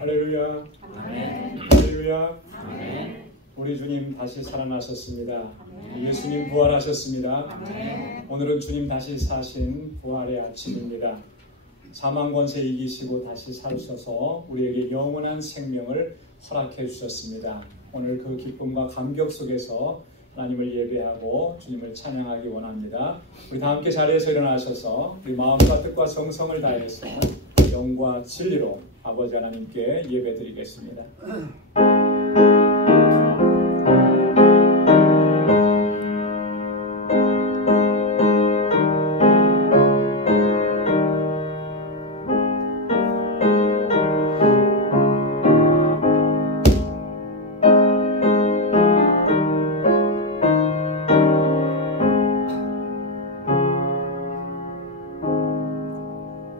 할렐루야. 아멘. 할렐루야. 아멘. 우리 주님 다시 살아나셨습니다. 아멘. 예수님 부활하셨습니다. 아멘. 오늘은 주님 다시 사신 부활의 아침입니다. 사망 권세 이기시고 다시 사셔서 우리에게 영원한 생명을 허락해 주셨습니다. 오늘 그 기쁨과 감격 속에서 하나님을 예배하고 주님을 찬양하기 원합니다. 우리 다 함께 자리에서 일어나셔서 우리 마음과 뜻과 정성을 다해서 영과 진리로 아버지 하나님께 예배드리겠습니다.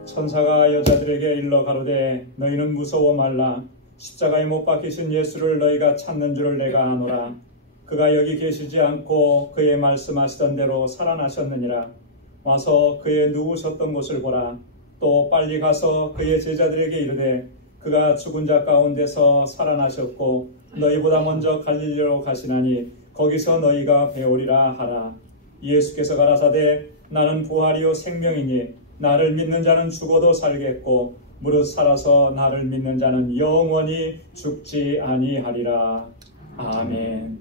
천사가 여자들에게 일러 가로되 너희는 무서워 말라. 십자가에 못 박히신 예수를 너희가 찾는 줄을 내가 아노라. 그가 여기 계시지 않고 그의 말씀하시던 대로 살아나셨느니라. 와서 그의 누우셨던 곳을 보라. 또 빨리 가서 그의 제자들에게 이르되 그가 죽은 자 가운데서 살아나셨고 너희보다 먼저 갈릴리로 가시나니 거기서 너희가 배우리라 하라. 예수께서 가라사대 나는 부활이요 생명이니 나를 믿는 자는 죽어도 살겠고 무릇 살아서 나를 믿는 자는 영원히 죽지 아니하리라. 아멘.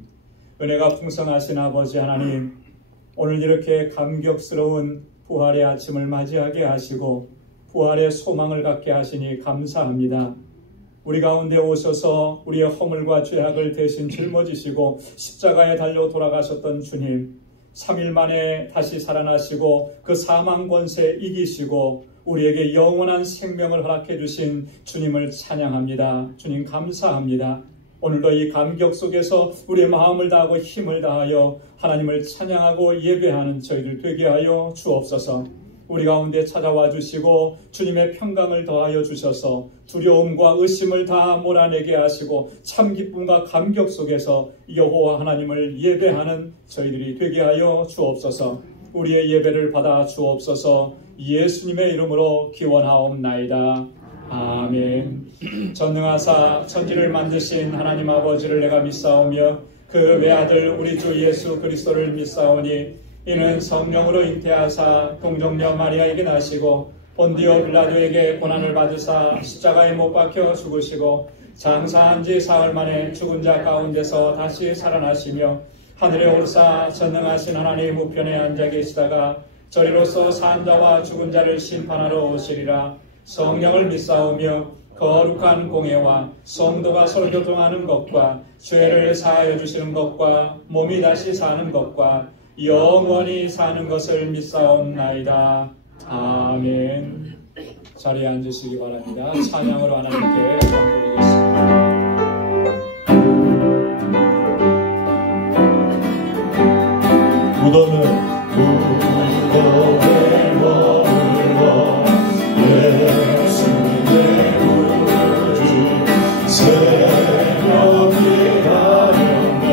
은혜가 풍성하신 아버지 하나님, 오늘 이렇게 감격스러운 부활의 아침을 맞이하게 하시고 부활의 소망을 갖게 하시니 감사합니다. 우리 가운데 오셔서 우리의 허물과 죄악을 대신 짊어지시고 십자가에 달려 돌아가셨던 주님, 3일 만에 다시 살아나시고 그 사망 권세 이기시고 우리에게 영원한 생명을 허락해 주신 주님을 찬양합니다. 주님 감사합니다. 오늘도 이 감격 속에서 우리의 마음을 다하고 힘을 다하여 하나님을 찬양하고 예배하는 저희들 되게 하여 주옵소서. 우리 가운데 찾아와 주시고 주님의 평강을 더하여 주셔서 두려움과 의심을 다 몰아내게 하시고 참 기쁨과 감격 속에서 여호와 하나님을 예배하는 저희들이 되게 하여 주옵소서. 우리의 예배를 받아 주옵소서. 예수님의 이름으로 기원하옵나이다. 아멘. 전능하사 천지를 만드신 하나님 아버지를 내가 믿사오며 그 외아들 우리 주 예수 그리스도를 믿사오니 이는 성령으로 잉태하사 동정녀 마리아에게 나시고 본디오 빌라도에게 고난을 받으사 십자가에 못 박혀 죽으시고 장사한 지 사흘 만에 죽은 자 가운데서 다시 살아나시며 하늘에 오르사 전능하신 하나님 우편에 앉아 계시다가 저리로서 산 자와 죽은 자를 심판하러 오시리라. 성령을 믿사오며 거룩한 공예와 성도가 서로 교통하는 것과 죄를 사하여 주시는 것과 몸이 다시 사는 것과 영원히 사는 것을 믿사옵나이다. 아멘. 자리에 앉으시기 바랍니다. 찬양으로 하나님께 감사드리겠습니다. 무덤에 머물러 예수의 구주 새벽이 가렸네.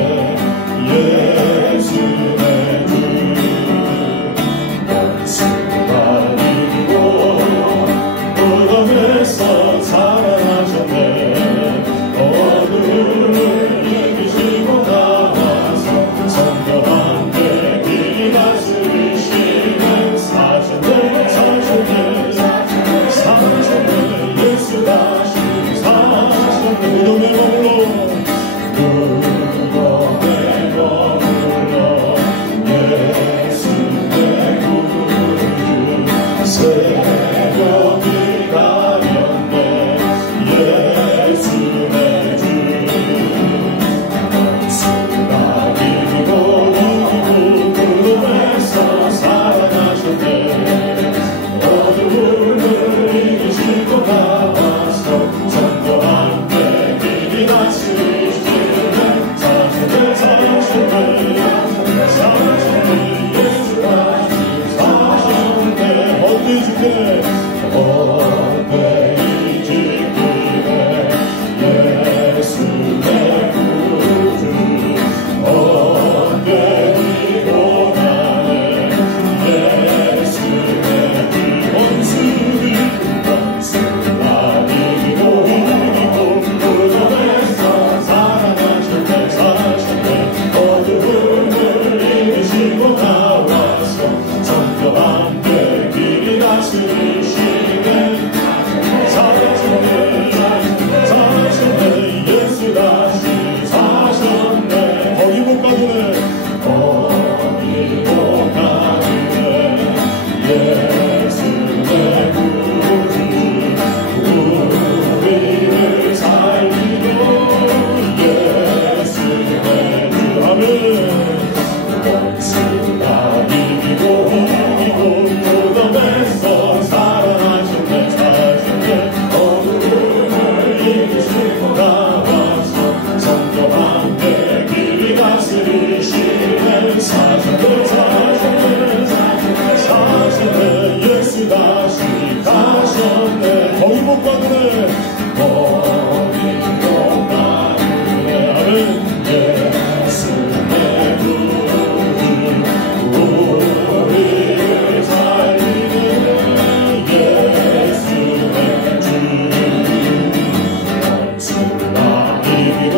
예수의 무덤에서 살아나셨네. 어둠을 이기시고 나와서 성령한테 이 다스리시는 사셨네. 사셨네. 예수 다시 사셨네. 무덤에 머물러 예수의 구주 새벽이 가렸네. 예수의 주 수가 이기고 무덤에서 살아나셨네. 어둠을 이기시고 나와서 전도한테 길이 나와서 성도 함께 길이 다스리시네 사셨네 예수 다시 가셨네 거기 못 가두네 거기 못 가두네 나는 예수의 부름 우리를 살리네 예수의 주 원수가 이기고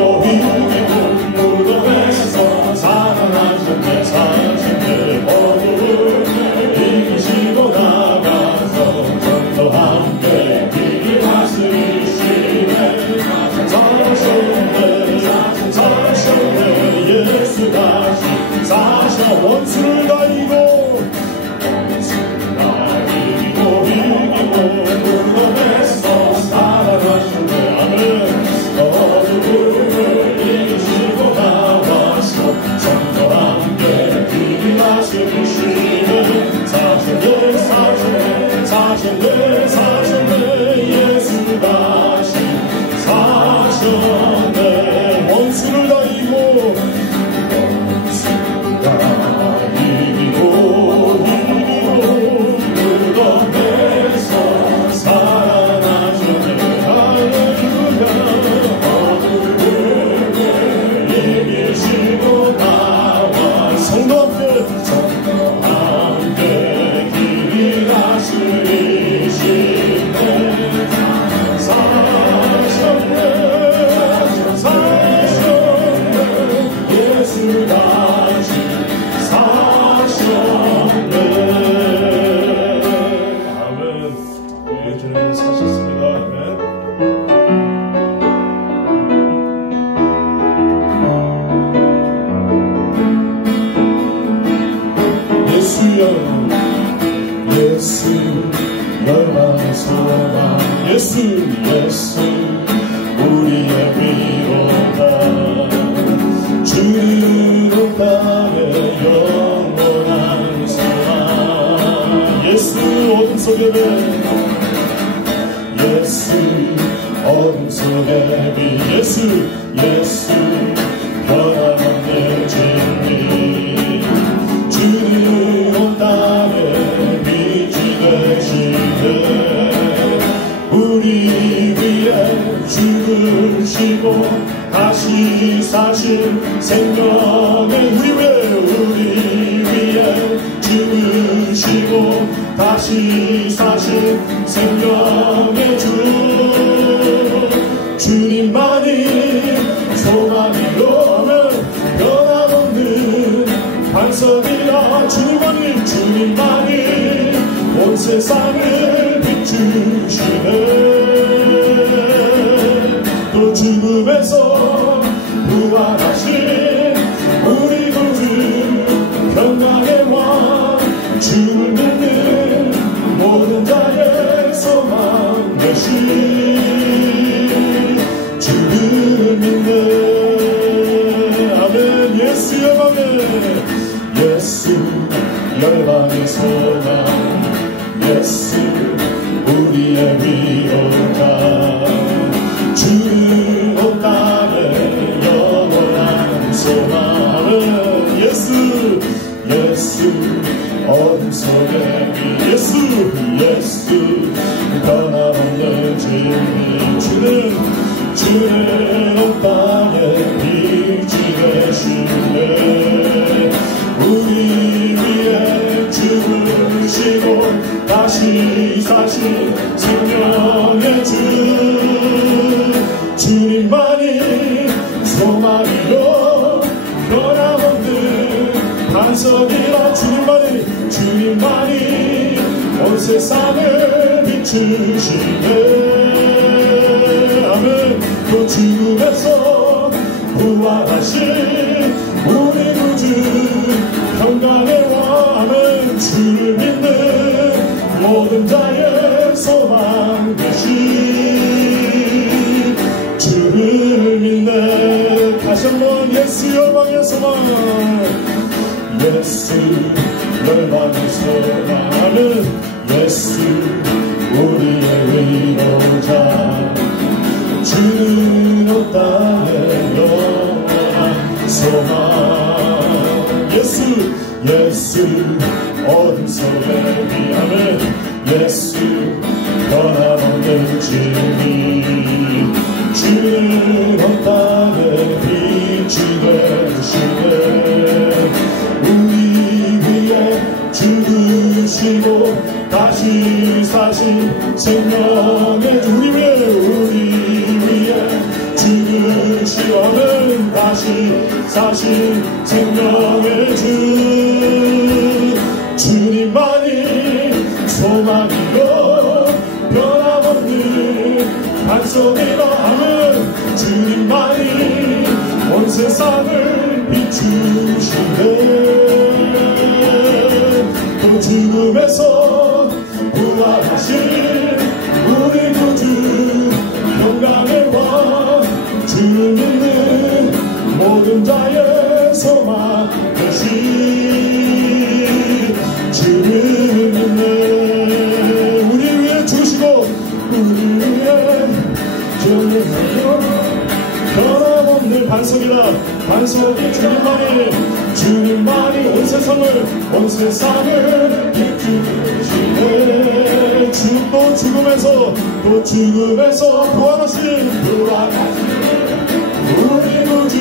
무덤에서 살아나셨네 사셨네 모두를 이기시고 나가서 전도 함께 길이 다스리시네 사셨네 예수 다시 사셔 원수를 다 이기고 무덤에서 살아나셨네 아멘 어두움을 이기시고 나와서 전도 함께 길이 다스리시네 사셨네 예수 다시 사셨네 원수를 다 이기고 무덤에서 살아나셨네 할렐루야 어두움을 이기시고 나와 성도 함께 길이 다스리시네 사셨네 예수 다시 사셨네 아멘 주님 사셨습니다 아멘 예수여 예수 열방의 소망 예수 우리의 위로다 주는 땅의 영원한 소망 예수 어둠 속에 예수 어둠 속에 빛 예수 변함없는 진리 주는 온 땅에 빛이 되시네 우리 위해 죽으시고 다시 사신 생명의 우리 위해 죽으시고 다시 사신 생명의 주 주님만이 소망이요 변함없는 반석이라 주님만이 온 세상을 비추시네 또 죽음에서 부활하신 우리 구주 평강의 왕 주를 믿는 모든 자의 소망 되신 주를 믿네 아멘 예수 영광에 예수 열방의 소망 예수 우리의 위로자 주는 온 땅에 영원한 소망 예수 어둠 속에 예수 변함없는 진리 주는 온 땅에 빛이 되시네 우리 위해 죽으시고 다시 사신 생명의 주 주님만이 소망이요 변함없는 반석이라 주님만이 온 세상을 비추시네 아멘 또 죽음에서 부활하신 우리 구주 평강의 왕은 주를 믿는 모든 자의 소망 되신 주를 믿네 다시 한번 예수 영광의 소망 예수 열방의 소망은 예수 우리의 위로자 주는 온 땅에 영원한 소망. 예수 어둠 속에 위하면 예수 변함없는 진리. 주는 온 땅에 빛이 되시네. 우리 위에 죽으시고 다시 사신 생명의 주. 우리 위에 죽으시고는 다시 사신 생명의 주. 주님만이 소망이요 변함없는 반석이라 하면 주님만이 온 세상을 비추시네. 또 죽음에서 부활하신 우리 구주 평강의 왕. 주를 믿는 모든 자의 소망 되시. 주를 믿네. 우리 위해 주시고 우리 위해 전능하여 변함없는 반석이라. 반석이 주님만이 온 세상을 비추시네. 또 죽음에서 부활하신 우리 구주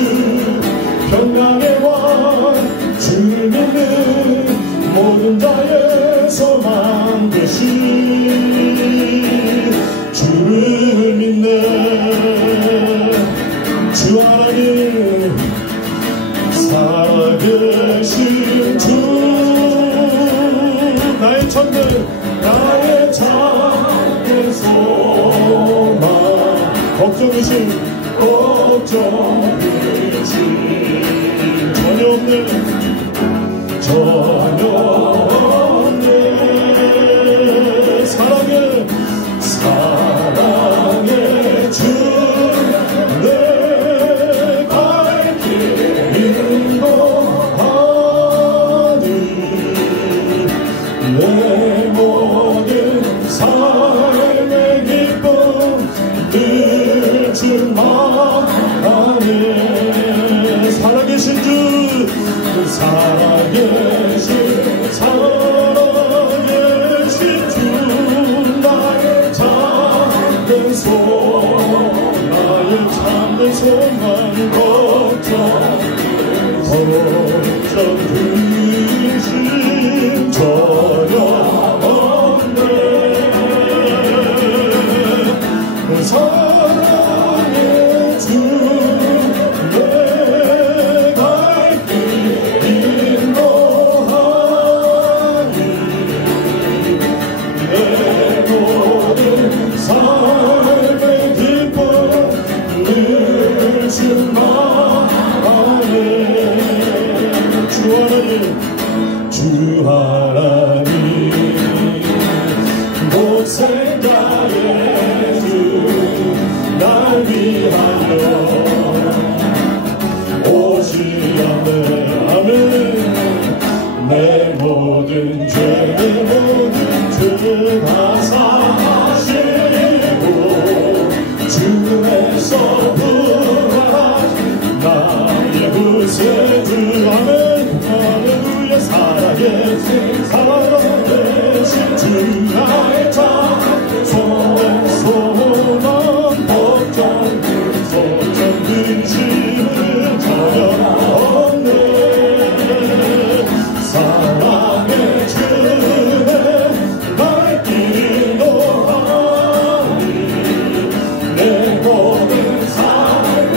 평강의 왕. 주를 믿는 모든 자의 소망 되시. 주를 믿네. 주 하나님 살아계신 주. 나의 참된 소망. 걱정이신 전혀 없네. 사랑의 주 내 갈 길 인도하니 내 모든 삶의 기쁨 늘 충만하네. 살아계신 주 나의 참된 소망. 걱정 근심 전혀 없네. 사랑의 주 내 갈 길 인도하니 내 모든 삶의 기쁨 늘 충만하네. 주 하나님 목생자의 주 날 위하여 오시라네. 아멘. 내 모든 죄 다 사하시고 죽음에서 부활하신 나의 구세주. 아멘. 할렐루야. 살아계신 주 나의 소망. 걱정 근심은 전혀 없네. 사랑의 주내 날 길 인도하니 내 모든 삶의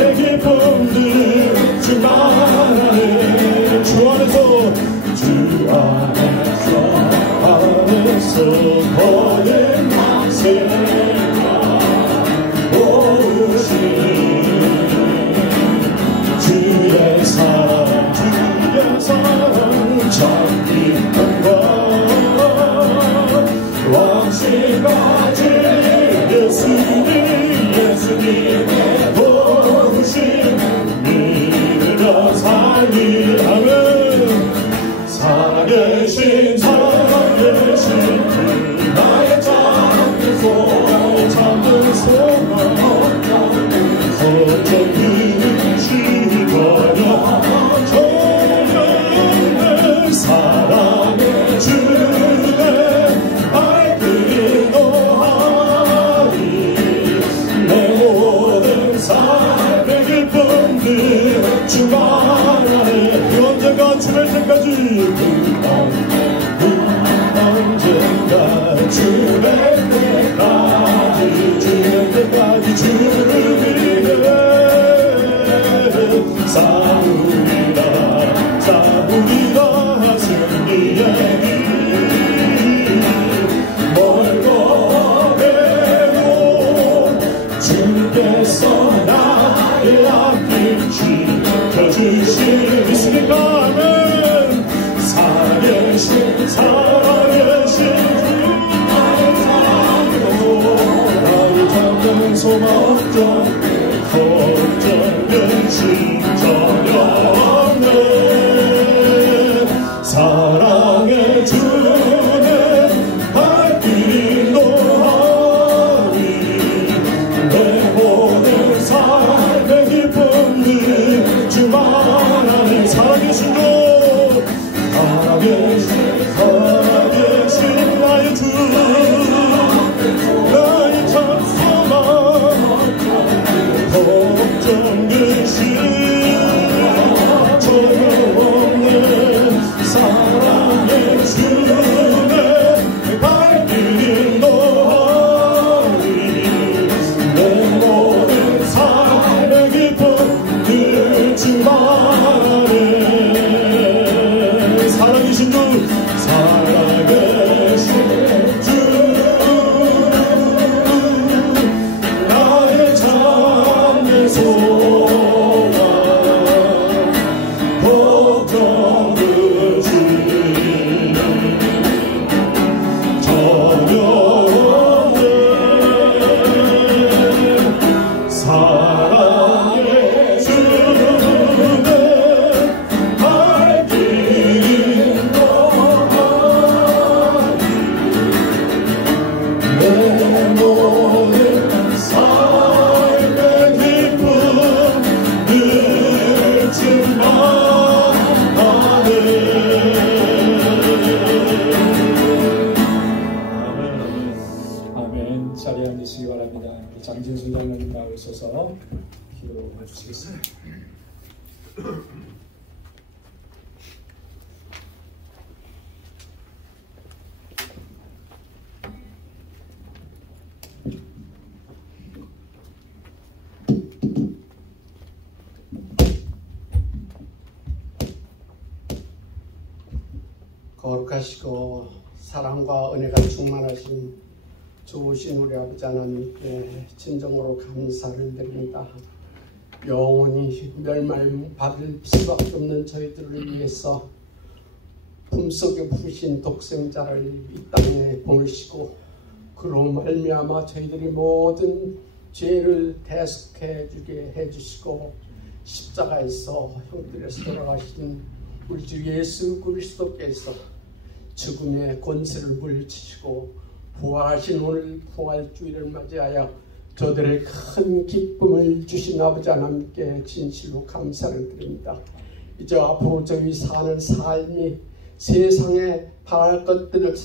장진순 장로님 나오셔서 기도해 주시겠습니다. 거룩하시고 사랑과 은혜가 충만하신 좋으신 우리 아버지 하나님께 진정으로 감사를 드립니다. 영원히 멸망받을 수밖에 없는 저희들을 위해서 품속에 부으신 독생자를 이 땅에 보내시고 그로 말미암아 저희들이 모든 죄를 대속해 주게 해주시고 십자가에서 형들에서 돌아가신 우리 주 예수 그리스도께서 죽음의 권세를 물리치시고 부활하신 오늘 부활주의를 맞이하여 저들의 큰 기쁨을 주신 아버지 하나님께 진실로 감사를 드립니다. 이제 앞으로 저희 사는 삶이 세상에 바랄 것들을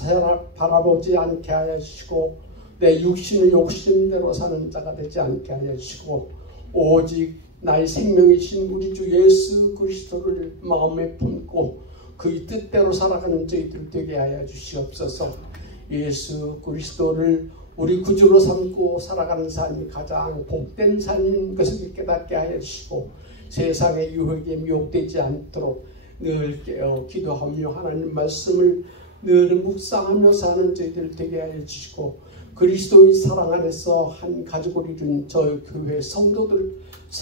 바라보지 않게 하여 주시고 내 육신의 욕심대로 사는 자가 되지 않게 하여 주시고 오직 나의 생명이신 우리 주 예수 그리스도를 마음에 품고 그의 뜻대로 살아가는 저희들 되게 하여 주시옵소서. 예수 그리스도를 우리 구주로 삼고 살아가는 삶이 가장 복된 삶인 것을 깨닫게 하여 주시고 세상의 유혹에 미혹되지 않도록 늘 깨어 기도하며 하나님 말씀을 늘 묵상하며 사는 저희들 되게 하여 주시고 그리스도의 사랑 안에서 한 가족을 이룬 저 교회 성도들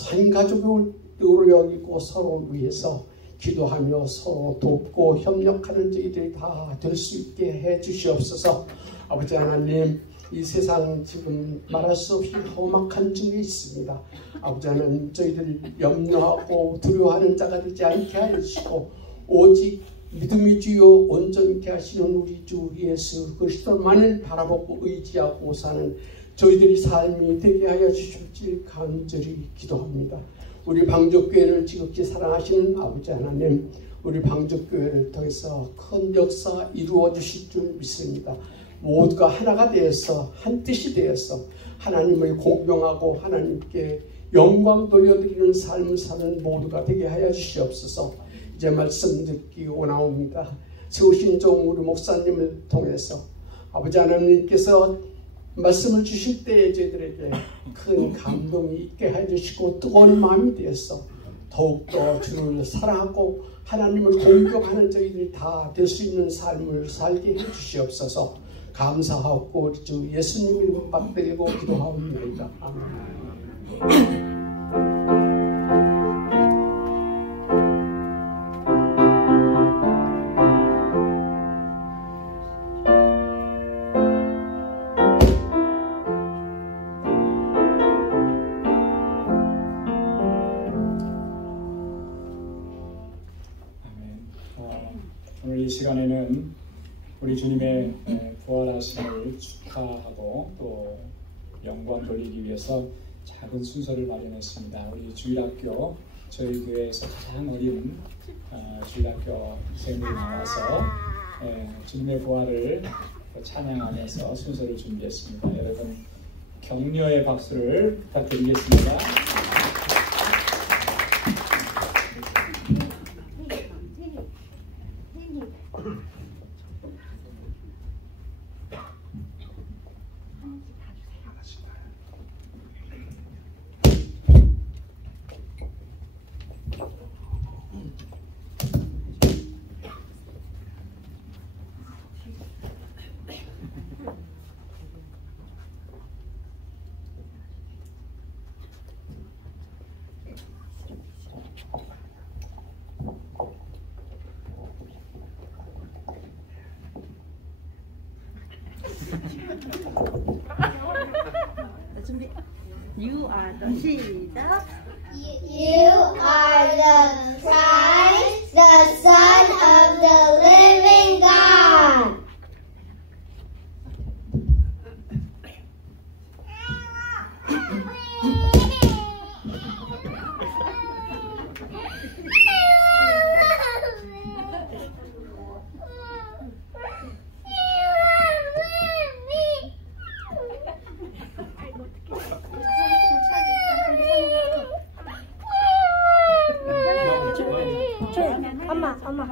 한 가족으로 여기고 서로 위해서 기도하며 서로 돕고 협력하는 저희들이 다 될 수 있게 해 주시옵소서. 아버지 하나님, 이 세상 지금 말할 수 없이 험악한 중에 있습니다. 아버지 하나님, 저희들 염려하고 두려워하는 자가 되지 않게 하여 주시고 오직 믿음의 주요 온전케 하시는 우리 주 예수 그리스도만을 바라보고 의지하고 사는 저희들이 삶이 되게 하여 주실지 간절히 기도합니다. 우리 방족교회를 지극히 사랑하시는 아버지 하나님, 우리 방족교회를 통해서 큰 역사 이루어 주실 줄 믿습니다. 모두가 하나가 되어서 한 뜻이 되어서 하나님을 공경하고 하나님께 영광 돌려드리는 삶을 사는 모두가 되게 하여 주시옵소서. 이제 말씀 듣기 원하옵니다. 세우신 종 우리 목사님을 통해서 아버지 하나님께서 말씀을 주실 때에 저희들에게 큰 감동이 있게 해주시고 뜨거운 마음이 되어서 더욱더 주를 사랑하고 하나님을 공경하는 저희들이 다 될 수 있는 삶을 살게 해주시옵소서. 감사하고 주 예수님 이름 받들고 기도하옵나이다. 아멘. 오늘 이 시간에는 우리 주님의 부활하심을 축하하고 또 영광 돌리기 위해서 작은 순서를 마련했습니다. 우리 주일학교 저희 교회에서 가장 어린 주일학교 학생들이 나와서 주님의 부활을 찬양하면서 순서를 준비했습니다. 여러분 격려의 박수를 부탁드리겠습니다. You are the 시작. You are the Christ, the Son of the living God. 엄마.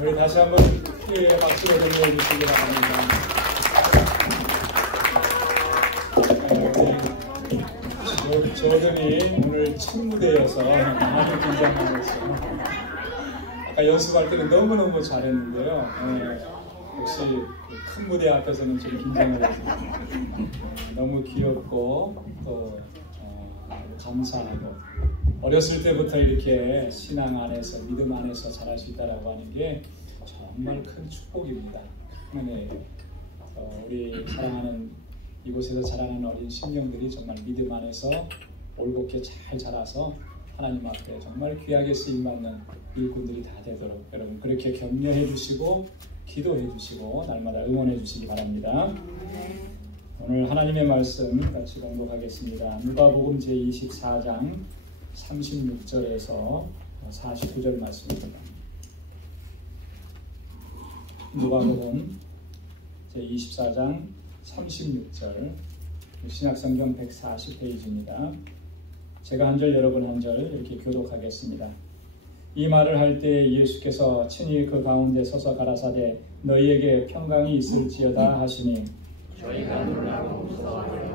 우리 다시 한번 크게 박수로 격려해 주시기 바랍니다. 저들이 오늘 첫 무대여서 많이 긴장하고 있어요. 아까 연습할 때는 너무너무 잘했는데요. 역시 큰 무대 앞에서는 좀 긴장을 해서 너무 귀엽고 또 감사하고 어렸을 때부터 이렇게 신앙 안에서 믿음 안에서 자랄 수 있다라고 하는 게 정말 큰 축복입니다. 우리 사랑하는 이곳에서 자라는 어린 심령들이 정말 믿음 안에서 올곧게 잘 자라서 하나님 앞에 정말 귀하게 쓰임받는 일꾼들이 다 되도록 여러분 그렇게 격려해 주시고 기도해 주시고 날마다 응원해 주시기 바랍니다. 오늘 하나님의 말씀 같이 공독하겠습니다. 누가복음 제24장 36절에서 49절 말씀입니다. 누가복음 제24장 36절 신약성경 140페이지입니다. 제가 한 절 여러분 한 절 이렇게 교독하겠습니다. 이 말을 할 때 예수께서 친히 그 가운데 서서 가라사대 너희에게 평강이 있을지어다 하시니 저희가 놀라고 무서워하여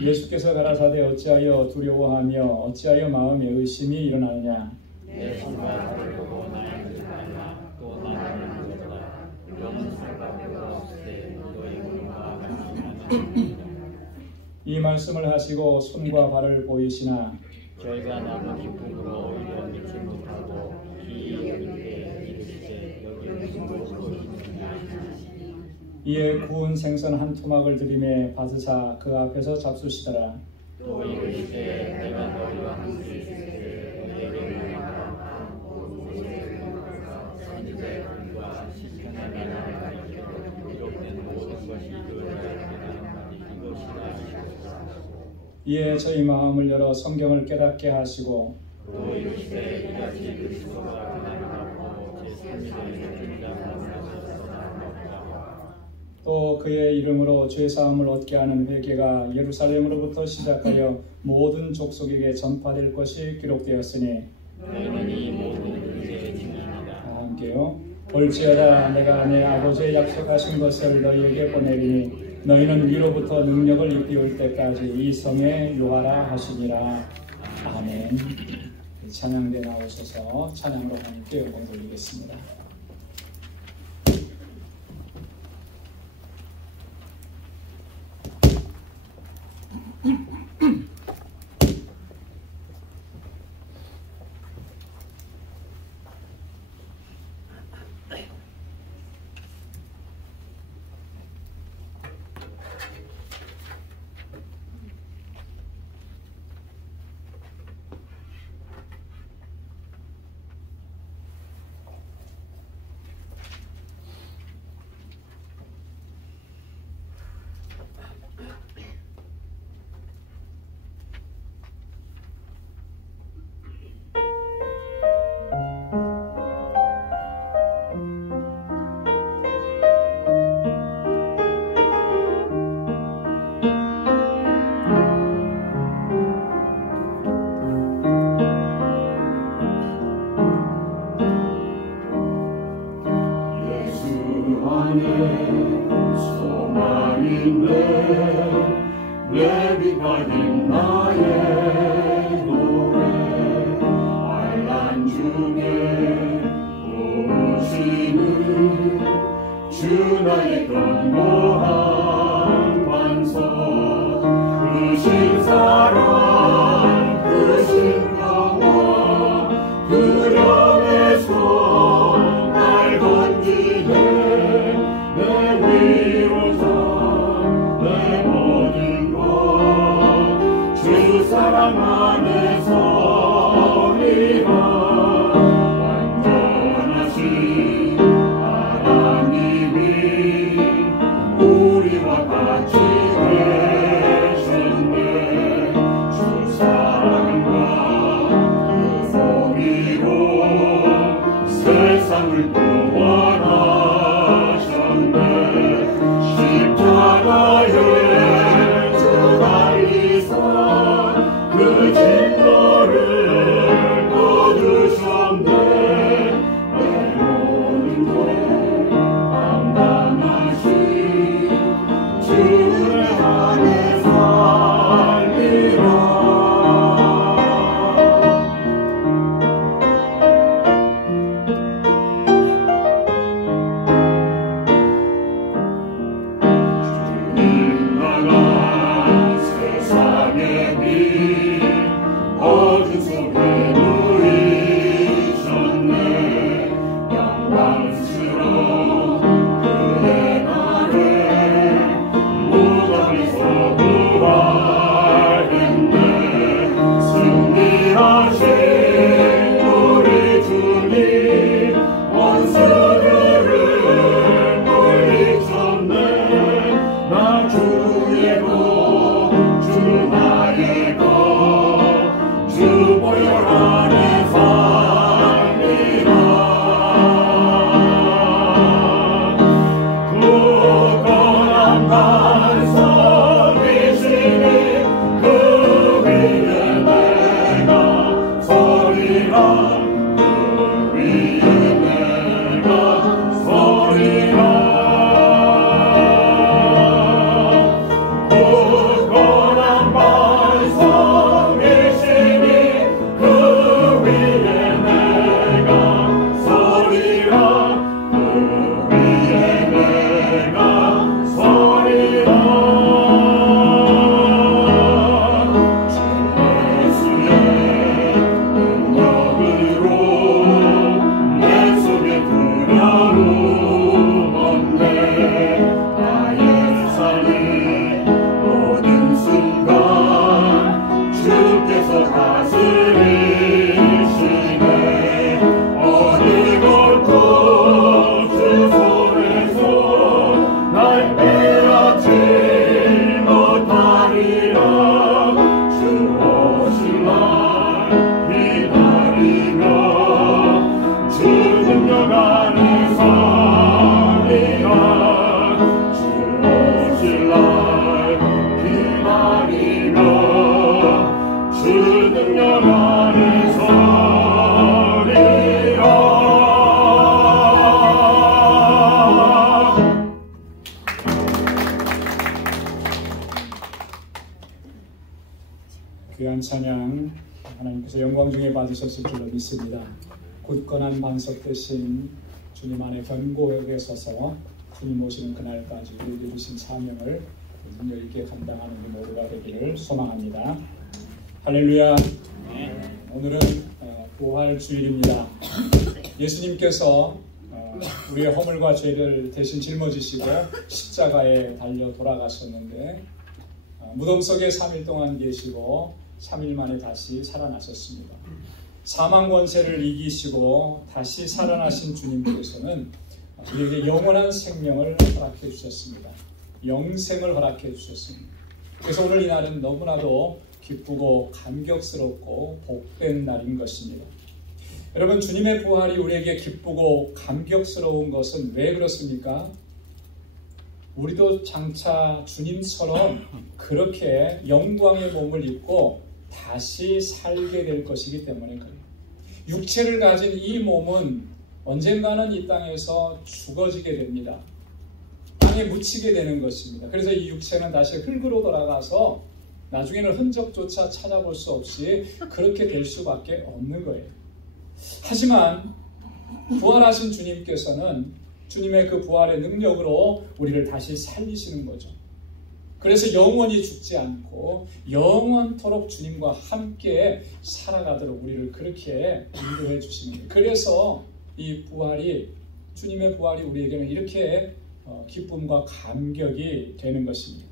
예수께서 가라사대 어찌하여 두려워하며 어찌하여 마음에 의심이 일어나느냐 내 손과 걸고 나의 뜻하나 또 나를 믿어라 이런 살밖에 없으되 너희 몸과 같이 이 말씀을 하시고 손과 발을 보이시나 저희가 나무 기쁨으로 오히려 믿지 못하고 기이하게 이르시되 여기 무엇이냐 이에 구운 생선 한 토막을 들이매 받으사 그 앞에서 잡수시더라. 또 이르시되 내가 너희와 함께 있으되 너희에게 나아가 선지자의 글과 시편의 나라가 기록된 모든 것이 이루어지리라 이것이라. 이에 저희 마음을 열어 성경을 깨닫게 하시고 또 이르시되 이같이 그리스도가 고난받고 제3일에 또 그의 이름으로 죄사함을 얻게 하는 회개가 예루살렘으로부터 시작하여 모든 족속에게 전파될 것이 기록되었으니 너희는 이 모든 일의 증인이다. 함께요. 볼지어다 내가 내 아버지의 약속하신 것을 너희에게 보내리니 너희는 위로부터 능력을 입히올 때까지 이 성에 요하라 하시니라. 아멘. 찬양대 나오셔서 찬양으로 함께 영광 돌리겠습니다. 우리와 같이 계셨네 주 귀한 찬양 하나님께서 영광 중에 받으셨을 줄로 믿습니다. 굳건한 반석 대신 주님 안에 견고하게 서서 주님 오시는 그날까지 우리에게 주신 사명을 능력 있게 감당하는 그 모두가 되기를 소망합니다. 할렐루야. 오늘은 부활 주일입니다. 예수님께서 우리의 허물과 죄를 대신 짊어지시고 십자가에 달려 돌아가셨는데 무덤 속에 3일 동안 계시고 3일 만에 다시 살아나셨습니다. 사망 권세를 이기시고 다시 살아나신 주님께서는 우리에게 영원한 생명을 허락해 주셨습니다. 영생을 허락해 주셨습니다. 그래서 오늘 이 날은 너무나도 기쁘고 감격스럽고 복된 날인 것입니다. 여러분, 주님의 부활이 우리에게 기쁘고 감격스러운 것은 왜 그렇습니까? 우리도 장차 주님처럼 그렇게 영광의 몸을 입고 다시 살게 될 것이기 때문에 그래요. 육체를 가진 이 몸은 언젠가는 이 땅에서 죽어지게 됩니다. 땅에 묻히게 되는 것입니다. 그래서 이 육체는 다시 흙으로 돌아가서 나중에는 흔적조차 찾아볼 수 없이 그렇게 될 수밖에 없는 거예요. 하지만 부활하신 주님께서는 주님의 그 부활의 능력으로 우리를 다시 살리시는 거죠. 그래서 영원히 죽지 않고 영원토록 주님과 함께 살아가도록 우리를 그렇게 인도해 주시는 거예요. 그래서 이 부활이, 주님의 부활이 우리에게는 이렇게 기쁨과 감격이 되는 것입니다.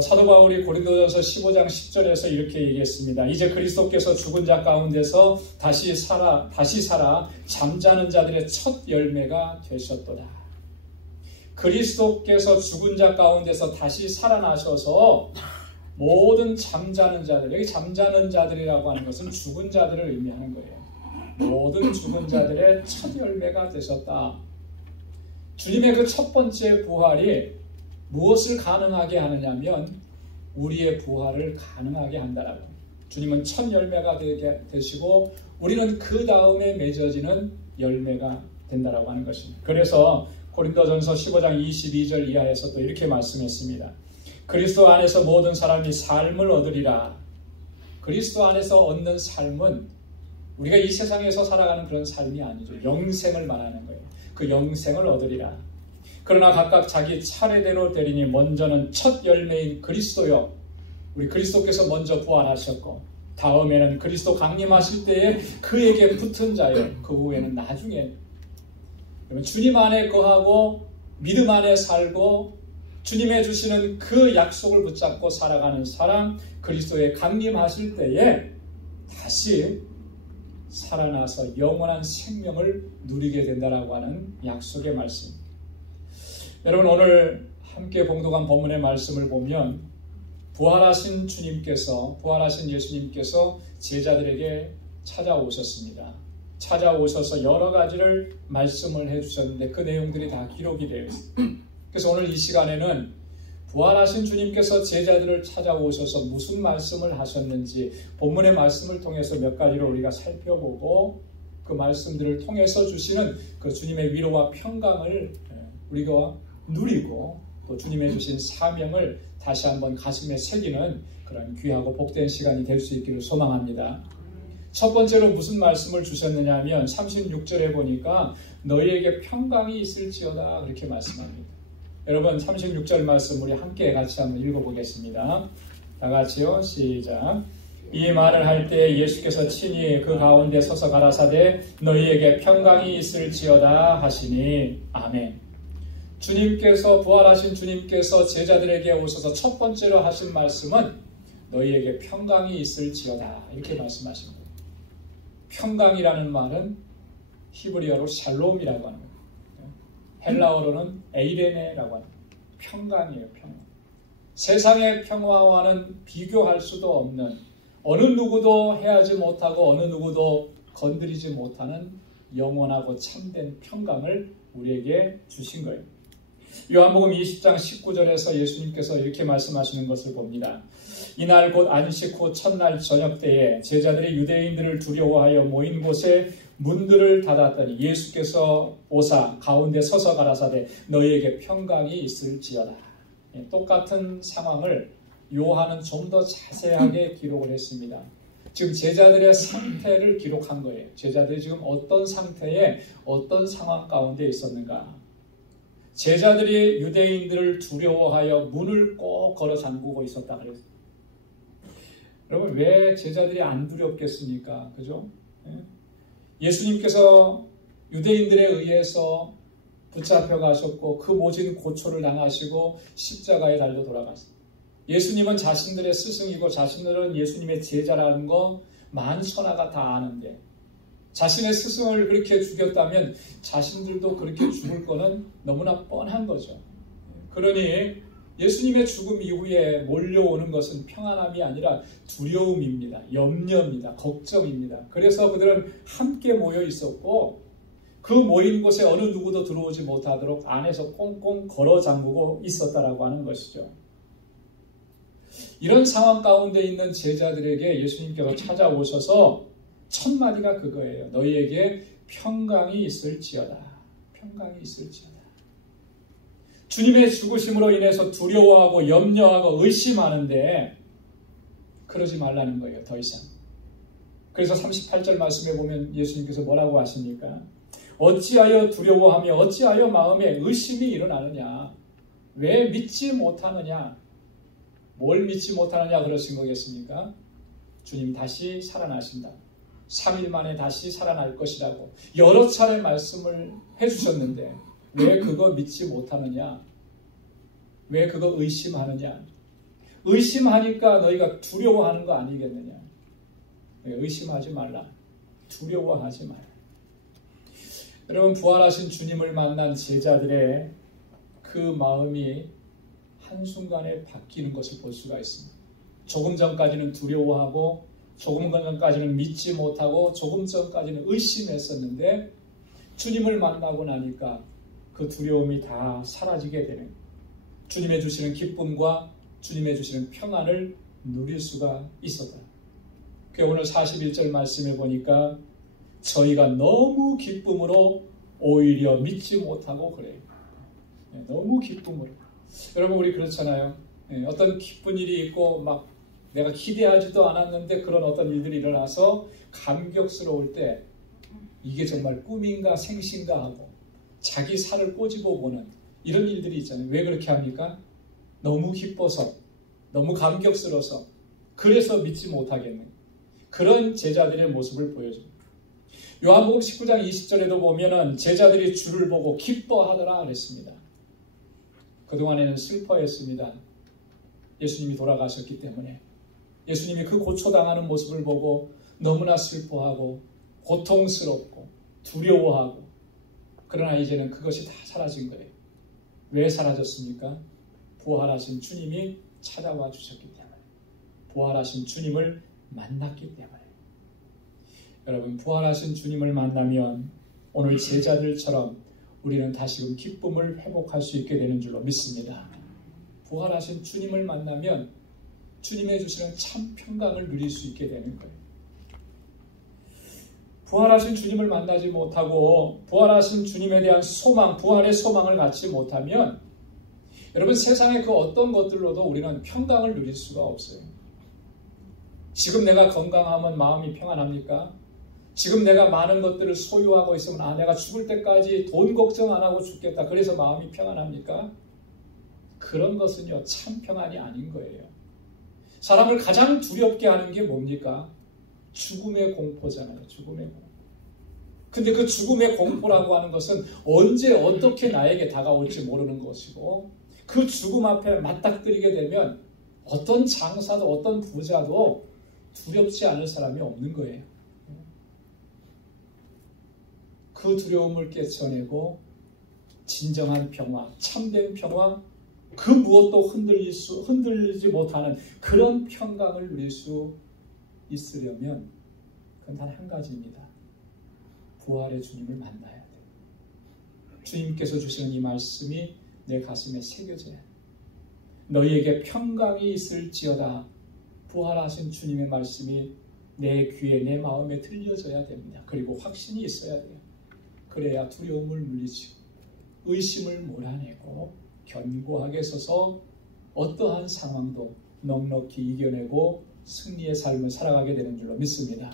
사도 바울이 고린도전서 15장 10절에서 이렇게 얘기했습니다. 이제 그리스도께서 죽은 자 가운데서 다시 살아 잠자는 자들의 첫 열매가 되셨도다. 그리스도께서 죽은 자 가운데서 다시 살아나셔서 모든 잠자는 자들, 여기 잠자는 자들이라고 하는 것은 죽은 자들을 의미하는 거예요. 모든 죽은 자들의 첫 열매가 되셨다. 주님의 그 첫 번째 부활이 무엇을 가능하게 하느냐면 우리의 부활을 가능하게 한다라고. 주님은 첫 열매가 되시고 우리는 그 다음에 맺어지는 열매가 된다라고 하는 것입니다. 그래서 고린도전서 15장 22절 이하에서 또 이렇게 말씀했습니다. 그리스도 안에서 모든 사람이 삶을 얻으리라. 그리스도 안에서 얻는 삶은 우리가 이 세상에서 살아가는 그런 삶이 아니죠. 영생을 말하는 거예요. 그 영생을 얻으리라. 그러나 각각 자기 차례대로 되리니 먼저는 첫 열매인 그리스도요. 우리 그리스도께서 먼저 부활하셨고 다음에는 그리스도 강림하실 때에 그에게 붙은 자요. 그 후에는 나중에 주님 안에 거하고 믿음 안에 살고 주님의 주시는 그 약속을 붙잡고 살아가는 사람, 그리스도의 강림하실 때에 다시 살아나서 영원한 생명을 누리게 된다라고 하는 약속의 말씀. 여러분, 오늘 함께 봉독한 본문의 말씀을 보면 부활하신 예수님께서 제자들에게 찾아오셨습니다. 찾아오셔서 여러 가지를 말씀을 해주셨는데 그 내용들이 다 기록이 되어 있습니다. 그래서 오늘 이 시간에는 부활하신 주님께서 제자들을 찾아오셔서 무슨 말씀을 하셨는지 본문의 말씀을 통해서 몇 가지를 우리가 살펴보고 그 말씀들을 통해서 주시는 그 주님의 위로와 평강을 우리가 누리고 또 주님의 주신 사명을 다시 한번 가슴에 새기는 그런 귀하고 복된 시간이 될 수 있기를 소망합니다. 첫 번째로 무슨 말씀을 주셨느냐 하면 36절에 보니까 너희에게 평강이 있을지어다 그렇게 말씀합니다. 여러분, 36절 말씀 우리 함께 같이 한번 읽어보겠습니다. 다 같이요. 시작. 이 말을 할 때 예수께서 친히 그 가운데 서서 가라사대 너희에게 평강이 있을지어다 하시니 아멘. 주님께서, 부활하신 주님께서 제자들에게 오셔서 첫 번째로 하신 말씀은 너희에게 평강이 있을지어다 이렇게 말씀하신 거예요. 평강이라는 말은 히브리어로 샬롬이라고 하는 거예요. 헬라어로는 에이레네라고 하는 거예요. 평강이에요. 평강. 세상의 평화와는 비교할 수도 없는, 어느 누구도 해하지 못하고 어느 누구도 건드리지 못하는 영원하고 참된 평강을 우리에게 주신 거예요. 요한복음 20장 19절에서 예수님께서 이렇게 말씀하시는 것을 봅니다. 이날 곧 안식 후 첫날 저녁 때에 제자들이 유대인들을 두려워하여 모인 곳에 문들을 닫았더니 예수께서 오사 가운데 서서 가라사대 너희에게 평강이 있을지어다. 똑같은 상황을 요한은 좀 더 자세하게 기록을 했습니다. 지금 제자들의 상태를 기록한 거예요. 제자들이 지금 어떤 상태에 어떤 상황 가운데 있었는가. 제자들이 유대인들을 두려워하여 문을 꼭 걸어 잠그고 있었다 그랬어요. 여러분, 왜 제자들이 안 두렵겠습니까? 그죠? 예수님께서 유대인들에 의해서 붙잡혀 가셨고 그 모진 고초를 당하시고 십자가에 달려 돌아갔어요. 예수님은 자신들의 스승이고 자신들은 예수님의 제자라는 거 만천하가 다 아는데, 자신의 스승을 그렇게 죽였다면 자신들도 그렇게 죽을 거는 너무나 뻔한 거죠. 그러니 예수님의 죽음 이후에 몰려오는 것은 평안함이 아니라 두려움입니다. 염려입니다. 걱정입니다. 그래서 그들은 함께 모여 있었고 그 모인 곳에 어느 누구도 들어오지 못하도록 안에서 꽁꽁 걸어 잠그고 있었다라고 하는 것이죠. 이런 상황 가운데 있는 제자들에게 예수님께서 찾아오셔서 첫 마디가 그거예요. 너희에게 평강이 있을지어다. 평강이 있을지어다. 주님의 죽으심으로 인해서 두려워하고 염려하고 의심하는데 그러지 말라는 거예요. 더 이상. 그래서 38절 말씀에 보면 예수님께서 뭐라고 하십니까? 어찌하여 두려워하며 어찌하여 마음에 의심이 일어나느냐? 왜 믿지 못하느냐? 뭘 믿지 못하느냐 그러신 거겠습니까? 주님 다시 살아나신다. 3일 만에 다시 살아날 것이라고 여러 차례 말씀을 해주셨는데 왜 그거 믿지 못하느냐? 왜 그거 의심하느냐? 의심하니까 너희가 두려워하는 거 아니겠느냐? 의심하지 말라. 두려워하지 말라. 여러분, 부활하신 주님을 만난 제자들의 그 마음이 한순간에 바뀌는 것을 볼 수가 있습니다. 조금 전까지는 두려워하고 조금 전까지는 믿지 못하고 조금 전까지는 의심했었는데 주님을 만나고 나니까 그 두려움이 다 사라지게 되는, 주님의 주시는 기쁨과 주님의 주시는 평안을 누릴 수가 있었다. 오늘 41절 말씀에 보니까 저희가 너무 기쁨으로 오히려 믿지 못하고 그래요. 너무 기쁨으로. 여러분, 우리 그렇잖아요. 어떤 기쁜 일이 있고 막 내가 기대하지도 않았는데 그런 어떤 일들이 일어나서 감격스러울 때 이게 정말 꿈인가 생신가 하고 자기 살을 꼬집어 보는 이런 일들이 있잖아요. 왜 그렇게 합니까? 너무 기뻐서, 너무 감격스러워서, 그래서 믿지 못하겠는 그런 제자들의 모습을 보여줍니다. 요한복음 19장 20절에도 보면은 제자들이 주를 보고 기뻐하더라 그랬습니다. 그동안에는 슬퍼했습니다. 예수님이 돌아가셨기 때문에. 예수님이 그 고초당하는 모습을 보고 너무나 슬퍼하고 고통스럽고 두려워하고, 그러나 이제는 그것이 다 사라진 거예요. 왜 사라졌습니까? 부활하신 주님이 찾아와 주셨기 때문에. 부활하신 주님을 만났기 때문에. 여러분, 부활하신 주님을 만나면 오늘 제자들처럼 우리는 다시금 기쁨을 회복할 수 있게 되는 줄로 믿습니다. 부활하신 주님을 만나면 주님의 주시는 참 평강을 누릴 수 있게 되는 거예요. 부활하신 주님을 만나지 못하고 부활하신 주님에 대한 소망, 부활의 소망을 갖지 못하면 여러분, 세상의 그 어떤 것들로도 우리는 평강을 누릴 수가 없어요. 지금 내가 건강하면 마음이 평안합니까? 지금 내가 많은 것들을 소유하고 있으면 내가 죽을 때까지 돈 걱정 안 하고 죽겠다, 그래서 마음이 평안합니까? 그런 것은요, 참 평안이 아닌 거예요. 사람을 가장 두렵게 하는 게 뭡니까? 죽음의 공포잖아요. 죽음의 공포. 근데 그 죽음의 공포라고 하는 것은 언제 어떻게 나에게 다가올지 모르는 것이고, 그 죽음 앞에 맞닥뜨리게 되면 어떤 장사도 어떤 부자도 두렵지 않을 사람이 없는 거예요. 그 두려움을 깨쳐내고 진정한 평화, 참된 평화, 그 무엇도 흔들리지 못하는 그런 평강을 누릴 수 있으려면 그건 단 한 가지입니다. 부활의 주님을 만나야 돼요. 주님께서 주시는 이 말씀이 내 가슴에 새겨져야 돼요. 너희에게 평강이 있을지어다. 부활하신 주님의 말씀이 내 귀에, 내 마음에 들려져야 됩니다. 그리고 확신이 있어야 돼요. 그래야 두려움을 물리치고 의심을 몰아내고 견고하게 서서 어떠한 상황도 넉넉히 이겨내고 승리의 삶을 살아가게 되는 줄로 믿습니다.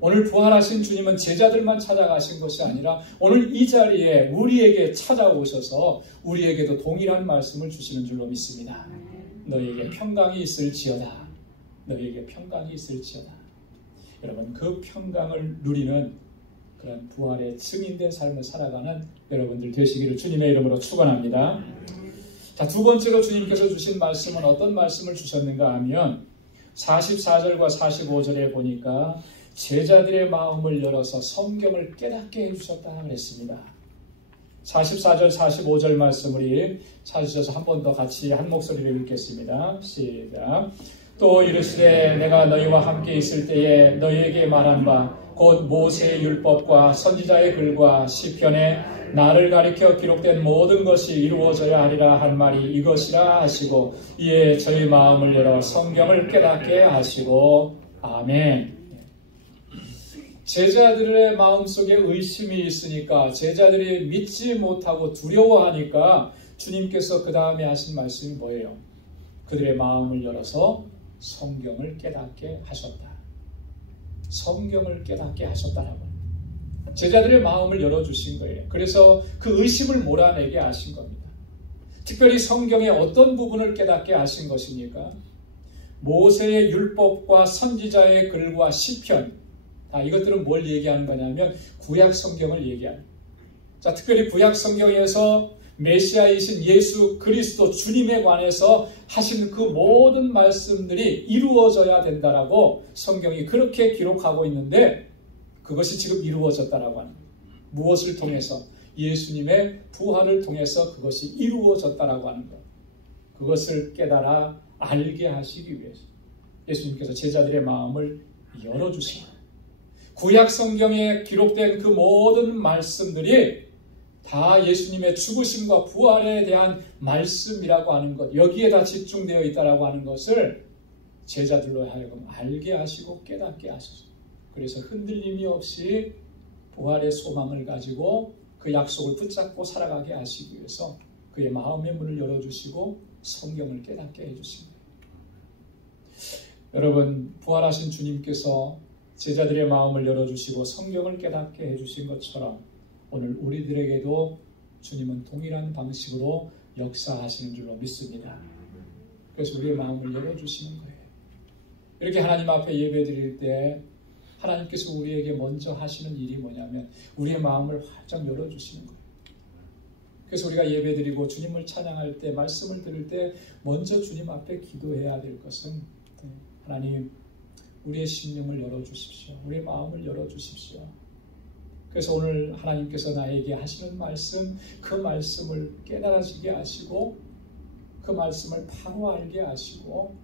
오늘 부활하신 주님은 제자들만 찾아가신 것이 아니라 오늘 이 자리에 우리에게 찾아오셔서 우리에게도 동일한 말씀을 주시는 줄로 믿습니다. 너희에게 평강이 있을지어다. 너희에게 평강이 있을지어다. 여러분, 그 평강을 누리는 그런 부활의 증인된 삶을 살아가는 여러분들 되시기를 주님의 이름으로 축원합니다. 자, 두 번째로 주님께서 주신 말씀은 어떤 말씀을 주셨는가 하면 44절과 45절에 보니까 제자들의 마음을 열어서 성경을 깨닫게 해주셨다 그랬습니다. 44절 45절 말씀 우리 찾으셔서 한 번 더 같이 한 목소리로 읽겠습니다. 시작. 또 이르시되 내가 너희와 함께 있을 때에 너희에게 말한 바 곧 모세의 율법과 선지자의 글과 시편에 나를 가리켜 기록된 모든 것이 이루어져야 하리라 한 말이 이것이라 하시고 이에 저희 마음을 열어 성경을 깨닫게 하시고 아멘. 제자들의 마음속에 의심이 있으니까 제자들이 믿지 못하고 두려워하니까 주님께서 그 다음에 하신 말씀이 뭐예요? 그들의 마음을 열어서 성경을 깨닫게 하셨다. 성경을 깨닫게 하셨다라고. 제자들의 마음을 열어주신 거예요. 그래서 그 의심을 몰아내게 하신 겁니다. 특별히 성경의 어떤 부분을 깨닫게 하신 것입니까? 모세의 율법과 선지자의 글과 시편, 이것들은 뭘 얘기하는 거냐면 구약 성경을 얘기하는 거예요. 자, 특별히 구약 성경에서 메시아이신 예수 그리스도 주님에 관해서 하신 그 모든 말씀들이 이루어져야 된다라고 성경이 그렇게 기록하고 있는데 그것이 지금 이루어졌다라고 하는 거예요. 무엇을 통해서? 예수님의 부활을 통해서 그것이 이루어졌다라고 하는 거예요. 그것을 깨달아 알게 하시기 위해서 예수님께서 제자들의 마음을 열어주신 거예요. 구약 성경에 기록된 그 모든 말씀들이 다 예수님의 죽으심과 부활에 대한 말씀이라고 하는 것, 여기에 다 집중되어 있다라고 하는 것을 제자들로 하여금 알게 하시고 깨닫게 하셨어요. 그래서 흔들림이 없이 부활의 소망을 가지고 그 약속을 붙잡고 살아가게 하시기 위해서 그의 마음의 문을 열어주시고 성경을 깨닫게 해주신 거예요. 여러분, 부활하신 주님께서 제자들의 마음을 열어주시고 성경을 깨닫게 해주신 것처럼 오늘 우리들에게도 주님은 동일한 방식으로 역사하시는 줄로 믿습니다. 그래서 우리의 마음을 열어주시는 거예요. 이렇게 하나님 앞에 예배드릴 때 하나님께서 우리에게 먼저 하시는 일이 뭐냐면 우리의 마음을 활짝 열어주시는 거예요. 그래서 우리가 예배드리고 주님을 찬양할 때 말씀을 들을 때 먼저 주님 앞에 기도해야 될 것은 하나님 우리의 심령을 열어주십시오. 우리의 마음을 열어주십시오. 그래서 오늘 하나님께서 나에게 하시는 말씀, 그 말씀을 깨달아지게 하시고 그 말씀을 바로 알게 하시고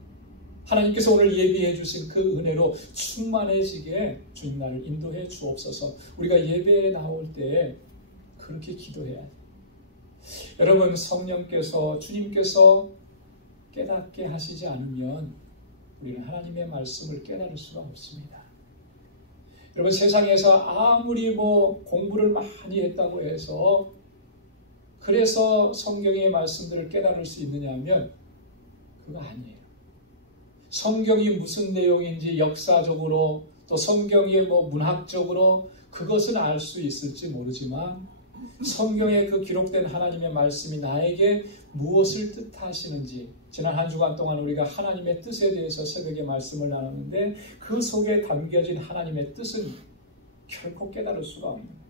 하나님께서 오늘 예비해 주신 그 은혜로 충만해지게 주님 나를 인도해 주옵소서. 우리가 예배에 나올 때 그렇게 기도해야 돼요. 여러분, 성령께서 주님께서 깨닫게 하시지 않으면 우리는 하나님의 말씀을 깨달을 수가 없습니다. 여러분, 세상에서 아무리 공부를 많이 했다고 해서 그래서 성경의 말씀들을 깨달을 수 있느냐 하면 그거 아니에요. 성경이 무슨 내용인지 역사적으로 또 성경의 문학적으로 그것은 알 수 있을지 모르지만 성경에 그 기록된 하나님의 말씀이 나에게 무엇을 뜻하시는지 지난 한 주간 동안 우리가 하나님의 뜻에 대해서 새벽에 말씀을 나눴는데 그 속에 담겨진 하나님의 뜻은 결코 깨달을 수가 없는 거예요.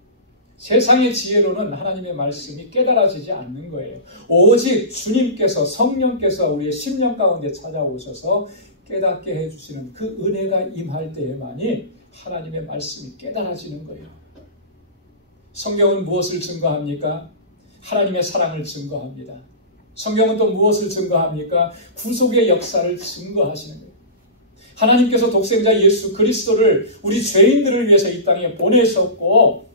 세상의 지혜로는 하나님의 말씀이 깨달아지지 않는 거예요. 오직 주님께서 성령께서 우리의 심령 가운데 찾아오셔서 깨닫게 해주시는 그 은혜가 임할 때에만이 하나님의 말씀이 깨달아지는 거예요. 성경은 무엇을 증거합니까? 하나님의 사랑을 증거합니다. 성경은 또 무엇을 증거합니까? 구속의 역사를 증거하시는 거예요. 하나님께서 독생자 예수 그리스도를 우리 죄인들을 위해서 이 땅에 보내셨고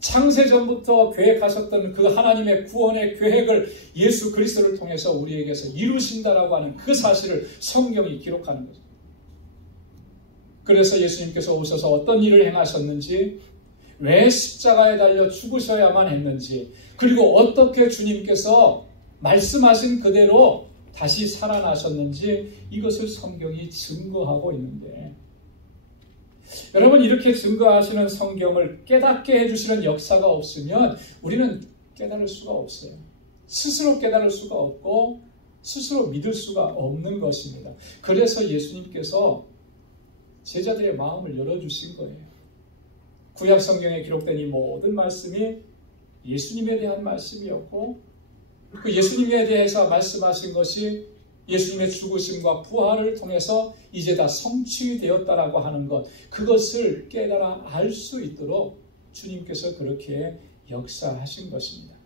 창세전부터 계획하셨던 그 하나님의 구원의 계획을 예수 그리스도를 통해서 우리에게서 이루신다라고 하는 그 사실을 성경이 기록하는 거죠. 그래서 예수님께서 오셔서 어떤 일을 행하셨는지, 왜 십자가에 달려 죽으셔야만 했는지, 그리고 어떻게 주님께서 말씀하신 그대로 다시 살아나셨는지 이것을 성경이 증거하고 있는데, 여러분, 이렇게 증거하시는 성경을 깨닫게 해주시는 역사가 없으면 우리는 깨달을 수가 없어요. 스스로 깨달을 수가 없고 스스로 믿을 수가 없는 것입니다. 그래서 예수님께서 제자들의 마음을 열어주신 거예요. 구약 성경에 기록된 이 모든 말씀이 예수님에 대한 말씀이었고, 그 예수님에 대해서 말씀하신 것이 예수님의 죽으심과 부활을 통해서 이제 다 성취되었다라고 하는 것, 그것을 깨달아 알 수 있도록 주님께서 그렇게 역사하신 것입니다.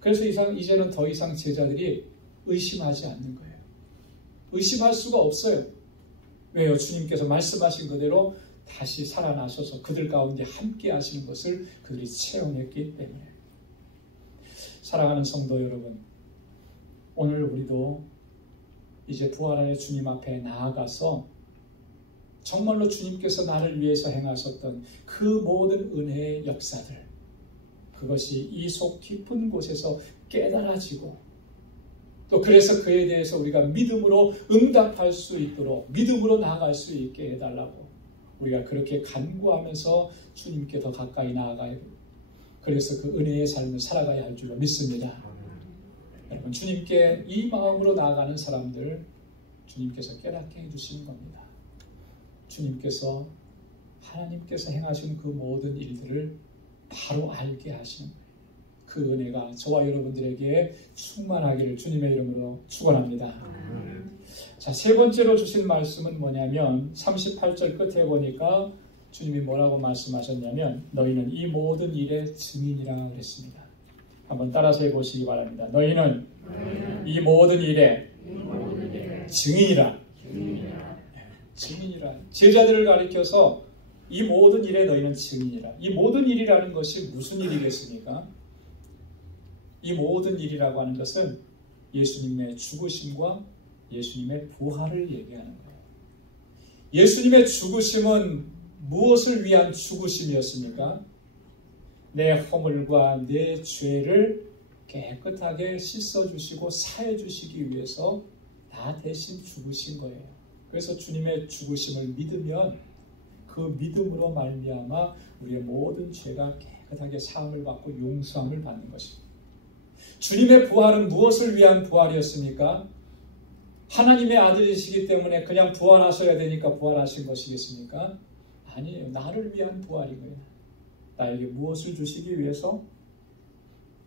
그래서 이제는 더 이상 제자들이 의심하지 않는 거예요. 의심할 수가 없어요. 왜요? 주님께서 말씀하신 그대로 다시 살아나셔서 그들 가운데 함께 하시는 것을 그들이 체험했기 때문에. 사랑하는 성도 여러분, 오늘 우리도 이제 부활하여 주님 앞에 나아가서 정말로 주님께서 나를 위해서 행하셨던 그 모든 은혜의 역사들, 그것이 이 속 깊은 곳에서 깨달아지고, 또 그래서 그에 대해서 우리가 믿음으로 응답할 수 있도록, 믿음으로 나아갈 수 있게 해달라고 우리가 그렇게 간구하면서 주님께 더 가까이 나아가야 됩니다. 그래서 그 은혜의 삶을 살아가야 할 줄로 믿습니다. 여러분, 주님께 이 마음으로 나아가는 사람들 주님께서 깨닫게 해주시는 겁니다. 주님께서, 하나님께서 행하신 그 모든 일들을 바로 알게 하시는 거예요. 그 은혜가 저와 여러분들에게 충만하기를 주님의 이름으로 축원합니다. 자, 세 번째로 주신 말씀은 뭐냐면 38절 끝에 보니까 주님이 뭐라고 말씀하셨냐면 너희는 이 모든 일의 증인이라 그랬습니다. 한번 따라서 해보시기 바랍니다. 너희는 이 모든 일의 증인이라. 증인이라. 제자들을 가리켜서 이 모든 일에 너희는 증인이라. 이 모든 일이라는 것이 무슨 일이겠습니까? 이 모든 일이라고 하는 것은 예수님의 죽으심과 예수님의 부활을 얘기하는 거예요. 예수님의 죽으심은 무엇을 위한 죽으심이었습니까? 내 허물과 내 죄를 깨끗하게 씻어주시고 사해주시기 위해서 나 대신 죽으신 거예요. 그래서 주님의 죽으심을 믿으면 그 믿음으로 말미암아 우리의 모든 죄가 깨끗하게 사함을 받고 용서함을 받는 것입니다. 주님의 부활은 무엇을 위한 부활이었습니까? 하나님의 아들이시기 때문에 그냥 부활하셔야 되니까 부활하신 것이겠습니까? 아니에요. 나를 위한 부활인 거예요. 나에게 무엇을 주시기 위해서?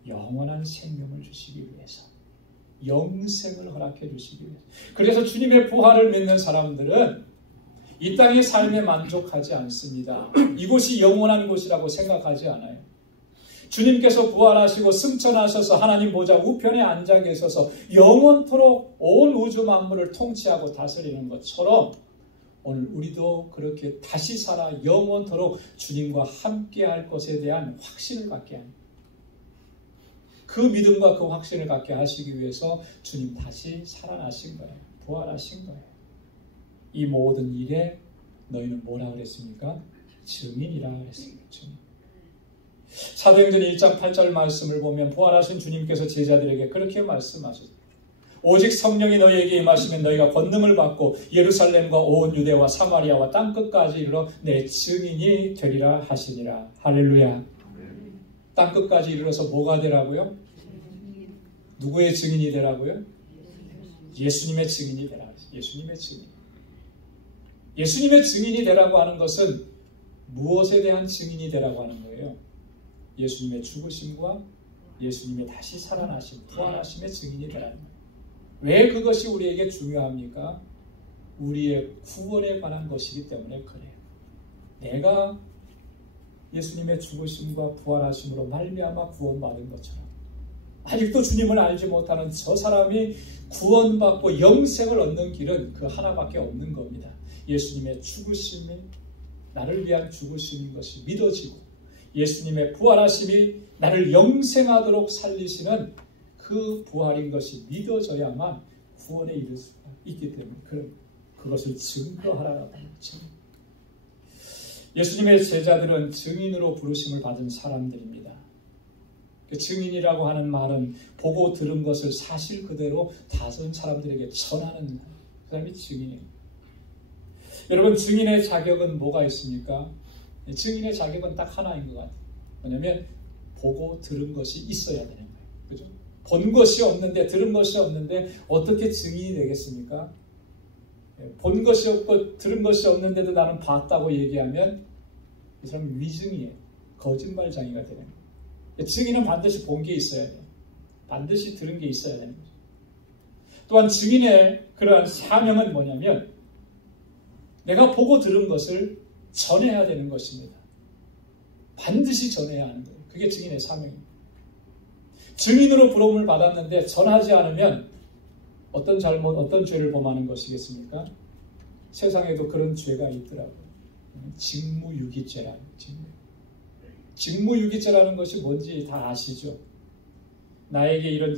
영원한 생명을 주시기 위해서. 영생을 허락해 주시기 위해서. 그래서 주님의 부활을 믿는 사람들은 이 땅의 삶에 만족하지 않습니다. 이곳이 영원한 곳이라고 생각하지 않아요. 주님께서 부활하시고 승천하셔서 하나님 보좌 우편에 앉아 계셔서 영원토록 온 우주 만물을 통치하고 다스리는 것처럼 오늘 우리도 그렇게 다시 살아 영원토록 주님과 함께할 것에 대한 확신을 갖게 합니다. 그 믿음과 그 확신을 갖게 하시기 위해서 주님 다시 살아나신 거예요. 부활하신 거예요. 이 모든 일에 너희는 뭐라 그랬습니까? 증인이라 그랬습니다. 증인. 사도행전 1장 8절 말씀을 보면 부활하신 주님께서 제자들에게 그렇게 말씀하셨어요. 오직 성령이 너희에게 임하시면 너희가 권능을 받고 예루살렘과 온 유대와 사마리아와 땅끝까지 이르러 내 증인이 되리라 하시니라. 할렐루야. 땅끝까지 이르러서 뭐가 되라고요? 누구의 증인이 되라고요? 예수님의 증인이 되라. 예수님의 증인. 예수님의 증인이 되라고 하는 것은 무엇에 대한 증인이 되라고 하는 거예요? 예수님의 죽으심과 예수님의 다시 살아나심, 부활하심의 증인이 되라는 거예요. 왜 그것이 우리에게 중요합니까? 우리의 구원에 관한 것이기 때문에 그래요. 내가 예수님의 죽으심과 부활하심으로 말미암아 구원받은 것처럼 아직도 주님을 알지 못하는 저 사람이 구원받고 영생을 얻는 길은 그 하나밖에 없는 겁니다. 예수님의 죽으심이 나를 위한 죽으심인 것이 믿어지고 예수님의 부활하심이 나를 영생하도록 살리시는 그 부활인 것이 믿어져야만 구원에 이를 수가 있기 때문에 그것을 증거하라고 하는 거죠. 예수님의 제자들은 증인으로 부르심을 받은 사람들입니다. 증인이라고 하는 말은 보고 들은 것을 사실 그대로 다른 사람들에게 전하는 그 사람이 증인이에요. 여러분, 증인의 자격은 뭐가 있습니까? 증인의 자격은 딱 하나인 것 같아요. 뭐냐면 보고 들은 것이 있어야 되는 거예요. 그죠? 본 것이 없는데, 들은 것이 없는데 어떻게 증인이 되겠습니까? 본 것이 없고 들은 것이 없는데도 나는 봤다고 얘기하면 이 사람은 위증이에요. 거짓말장애가 되는 거예요. 증인은 반드시 본 게 있어야 돼요. 반드시 들은 게 있어야 되는 거죠. 또한 증인의 그러한 사명은 뭐냐면 내가 보고 들은 것을 전해야 되는 것입니다. 반드시 전해야 하는 거예요. 그게 증인의 사명입니다. 증인으로 부름을 받았는데 전하지 않으면 어떤 잘못, 어떤 죄를 범하는 것이겠습니까? 세상에도 그런 죄가 있더라고요. 직무유기죄라는 직무유기죄라는 것이 뭔지 다 아시죠? 나에게 이런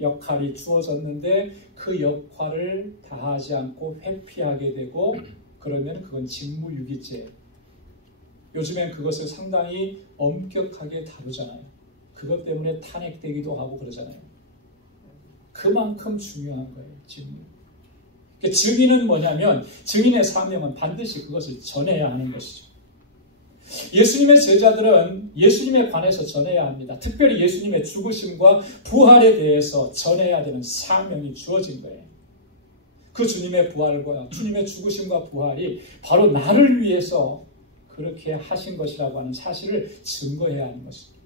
역할이 주어졌는데 그 역할을 다하지 않고 회피하게 되고 그러면 그건 직무유기죄. 요즘엔 그것을 상당히 엄격하게 다루잖아요. 그것 때문에 탄핵되기도 하고 그러잖아요. 그만큼 중요한 거예요. 증인은 뭐냐면 증인의 사명은 반드시 그것을 전해야 하는 것이죠. 예수님의 제자들은 예수님에 관해서 전해야 합니다. 특별히 예수님의 죽으심과 부활에 대해서 전해야 되는 사명이 주어진 거예요. 그 주님의 부활과 주님의 죽으심과 부활이 바로 나를 위해서 그렇게 하신 것이라고 하는 사실을 증거해야 하는 것입니다.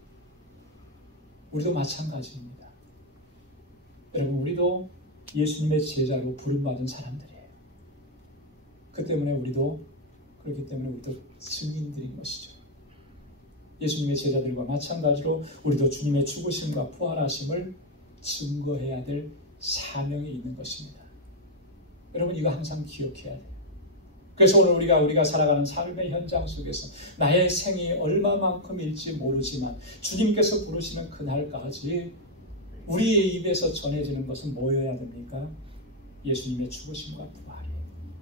우리도 마찬가지입니다. 여러분, 우리도 예수님의 제자로 부름받은 사람들이에요. 그렇기 때문에 우리도 증인들인 것이죠. 예수님의 제자들과 마찬가지로 우리도 주님의 죽으심과 부활하심을 증거해야 될 사명이 있는 것입니다. 여러분, 이거 항상 기억해야 돼요. 그래서 오늘 우리가 살아가는 삶의 현장 속에서 나의 생이 얼마만큼일지 모르지만 주님께서 부르시는 그날까지 우리의 입에서 전해지는 것은 뭐여야 됩니까? 예수님의 죽으심과 부활이에요.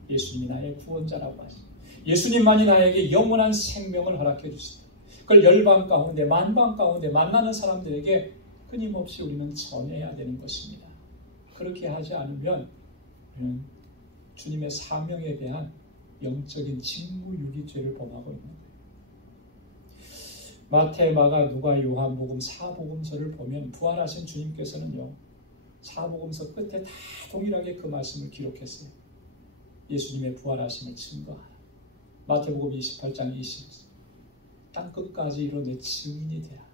예수님이 나의 구원자라고 하십니다. 예수님만이 나에게 영원한 생명을 허락해 주십니다. 그걸 열방 가운데 만방 가운데 만나는 사람들에게 끊임없이 우리는 전해야 되는 것입니다. 그렇게 하지 않으면 우리는 주님의 사명에 대한 영적인 직무유기죄를 범하고 있는 거예요. 마태, 마가, 누가, 요한복음, 사복음서를 보면 부활하신 주님께서는요, 사복음서 끝에 다 동일하게 그 말씀을 기록했어요. 예수님의 부활하심을 증거하라. 마태복음 28장 20절 땅끝까지 이르러 내 증인이 되라.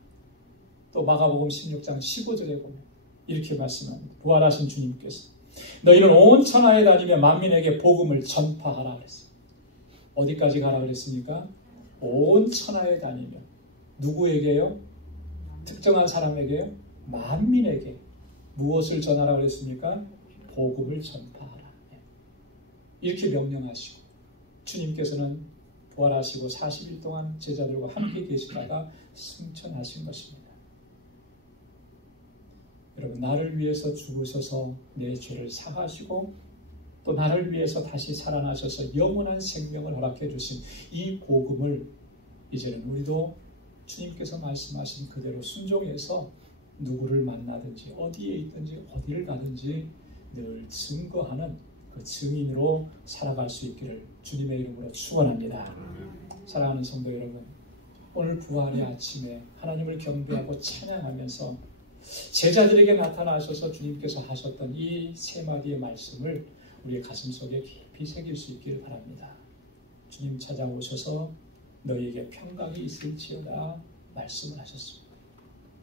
또 마가복음 16장 15절에 보면 이렇게 말씀합니다. 부활하신 주님께서 너희는 온 천하에 다니며 만민에게 복음을 전파하라 그랬어요. 어디까지 가라 그랬습니까? 온 천하에 다니며 누구에게요? 특정한 사람에게요? 만민에게 무엇을 전하라 그랬습니까? 복음을 전파하라. 이렇게 명령하시고 주님께서는 부활하시고 40일 동안 제자들과 함께 계시다가 승천하신 것입니다. 여러분, 나를 위해서 죽으셔서 내 죄를 사하시고 또 나를 위해서 다시 살아나셔서 영원한 생명을 허락해 주신 이 복음을 이제는 우리도 주님께서 말씀하신 그대로 순종해서 누구를 만나든지 어디에 있든지 어디를 가든지 늘 증거하는 그 증인으로 살아갈 수 있기를 주님의 이름으로 축원합니다. 사랑하는 성도 여러분, 오늘 부활의 아침에 하나님을 경배하고 찬양하면서 제자들에게 나타나셔서 주님께서 하셨던 이 세 마디의 말씀을 우리의 가슴속에 깊이 새길 수 있기를 바랍니다. 주님 찾아오셔서 너희에게 평강이 있을지어다 말씀을 하셨습니다.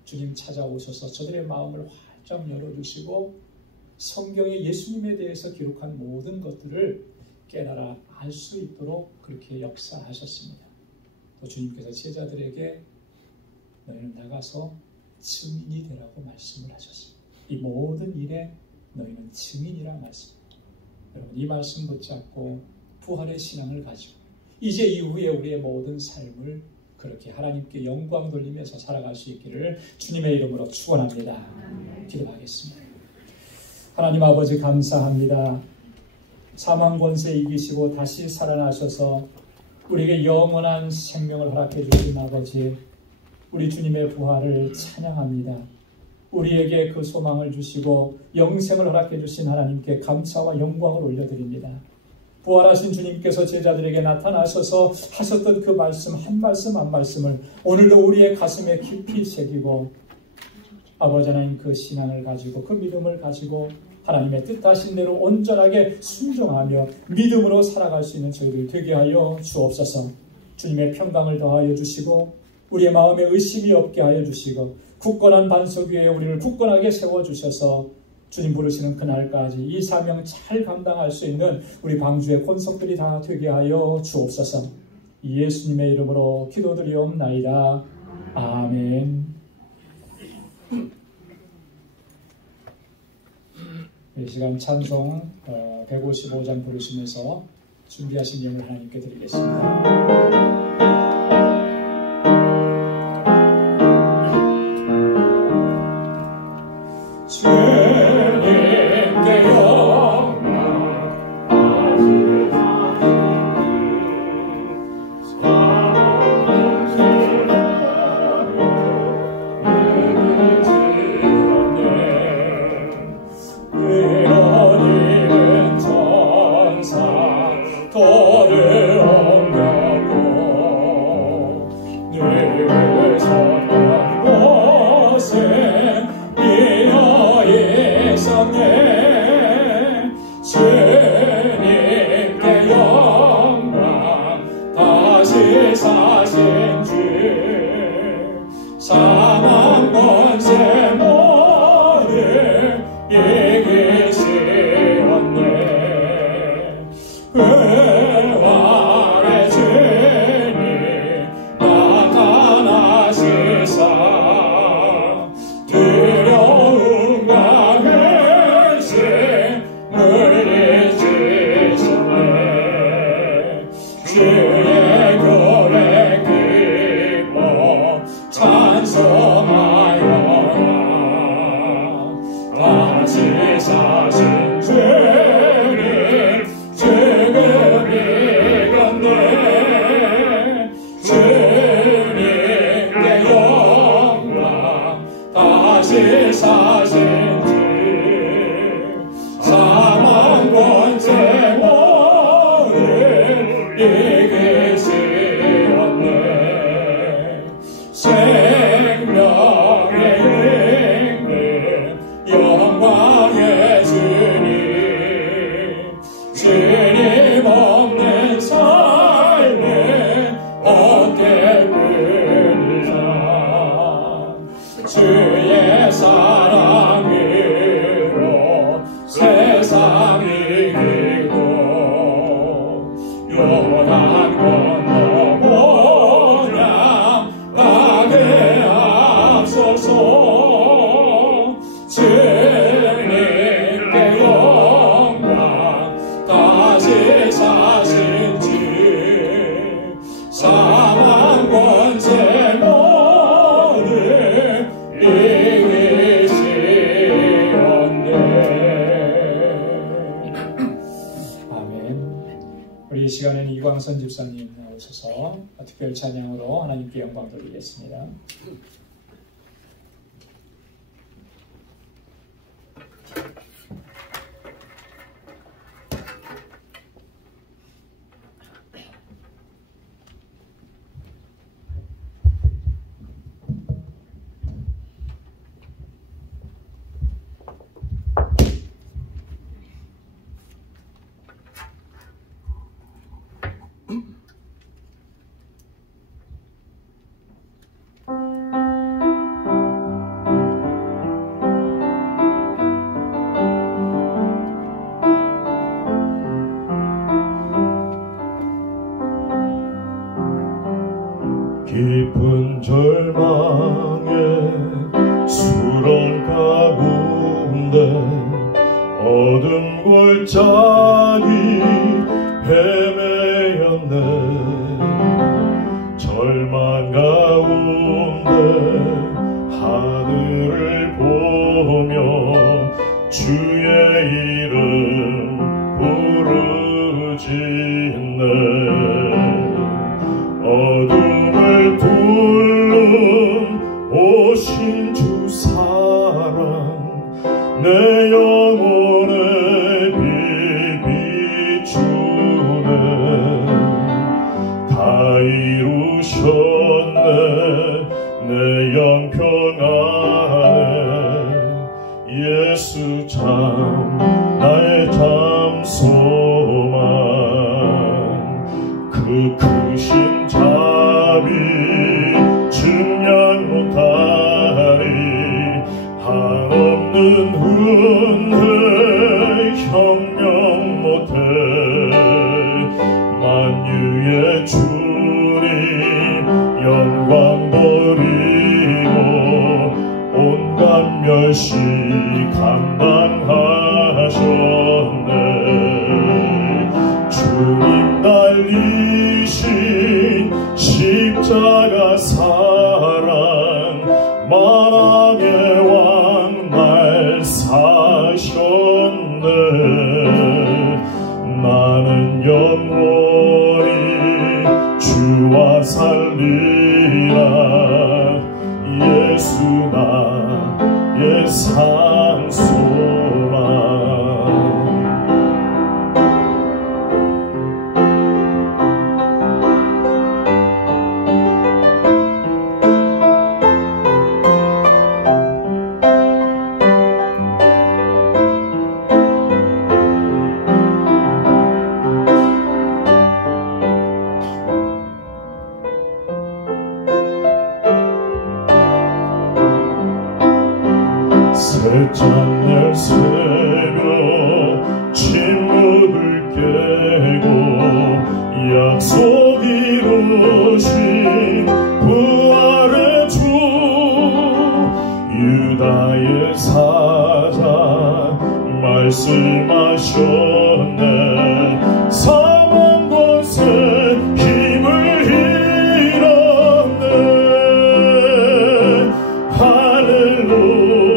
주님 찾아오셔서 저들의 마음을 활짝 열어주시고 성경에 예수님에 대해서 기록한 모든 것들을 깨달아 알 수 있도록 그렇게 역사하셨습니다. 또 주님께서 제자들에게 너희는 나가서 증인이 되라고 말씀을 하셨습니다. 이 모든 일에 너희는 증인이라 말씀입니다. 여러분, 이 말씀 붙잡고 부활의 신앙을 가지고 이제 이후에 우리의 모든 삶을 그렇게 하나님께 영광 돌리면서 살아갈 수 있기를 주님의 이름으로 축원합니다. 기도하겠습니다. 하나님 아버지, 감사합니다. 사망 권세 이기시고 다시 살아나셔서 우리에게 영원한 생명을 허락해 주신 아버지, 우리 주님의 부활을 찬양합니다. 우리에게 그 소망을 주시고 영생을 허락해 주신 하나님께 감사와 영광을 올려드립니다. 부활하신 주님께서 제자들에게 나타나셔서 하셨던 그 말씀 한 말씀을 오늘도 우리의 가슴에 깊이 새기고 아버지 하나님 그 신앙을 가지고 그 믿음을 가지고 하나님의 뜻하신 대로 온전하게 순종하며 믿음으로 살아갈 수 있는 저희들 되게 하여 주옵소서. 주님의 평강을 더하여 주시고 우리의 마음에 의심이 없게 하여 주시고 굳건한 반석 위에 우리를 굳건하게 세워주셔서 주님 부르시는 그날까지 이 사명 잘 감당할 수 있는 우리 방주의 권속들이 다 되게 하여 주옵소서. 예수님의 이름으로 기도드리옵나이다. 아멘. 이 시간 찬송 155장 부르시면서 준비하신 예물 하나님께 드리겠습니다. 이 시간에는 이광선 집사님 나오셔서 특별 찬양으로 하나님께 영광 돌리겠습니다. 깊은 절망의 수렁 가운데 어둠 골짜기 헤매였네. 절망 가운데 하늘을 보며 주의 이름 부르짖네. 어둠을 불른 내 영혼의 빛 비추네. 다 이루셨네. 내 영평 안에 예수 참 나의 참 소망. 그 크신 자비 증량 못하리. 한없는 은혜 형명 못해. 만유의 주님 영광 버리고 온갖 멸시 감당하셨네. 주님 달리신 십자가 사랑 만왕의 왕 날 사셨네. 나는 영원히 주와 살리라. 예수 나의 산소망. 새찬날 새벽 침묵을 깨고 약속 이루신 부활의 주. 유다의 사자 말씀하셨네. 사망 권세 힘을 잃었네.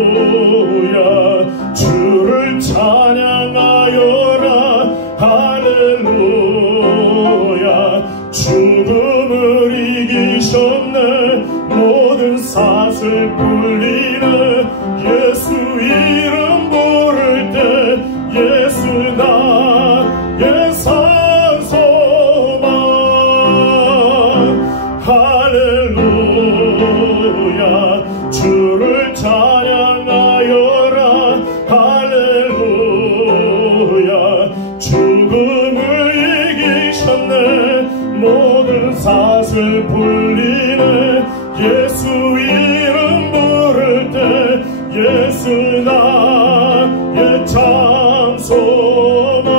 할렐루야 주를 찬양하여라. 할렐루야 죽음을 이기셨네. 모든 사슬 풀리네. 예수 이름 부를 때 예수 나의 산소망. 할렐루야 주를 찬양하여라. 할렐루야 죽음을 이기셨네. 모든 사슬 풀리네. 예수 이름 부를 때 예수 나의 참 소망.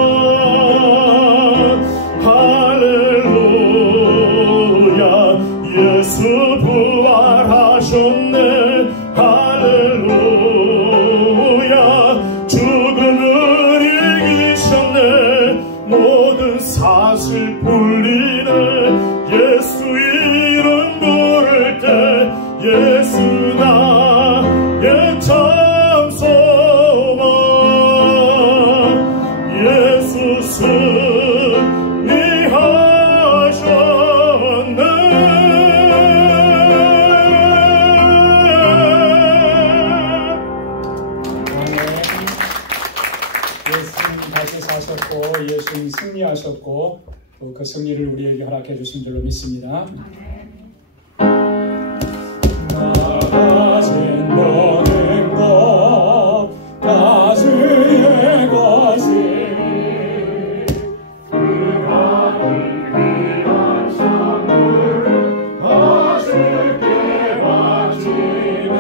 할렐루야 예수 부활하셨네. 할렐루야 죽음을 이기셨네. 모든 사슬 풀리네. 예수 이름 부를 때 예수 나의 참 소망. 예수 승리하셨네. 예수님 다시 사셨고 예수님 승리하셨고 또 그 승리를 우리에게 허락해 주신 줄로 믿습니다. 나가진 모든 것 다 주의 것이 그 하늘 위한 선물을 다 주께 바치네.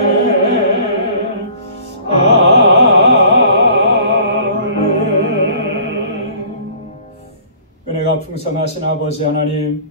은혜가 풍성하신 아버지 하나님,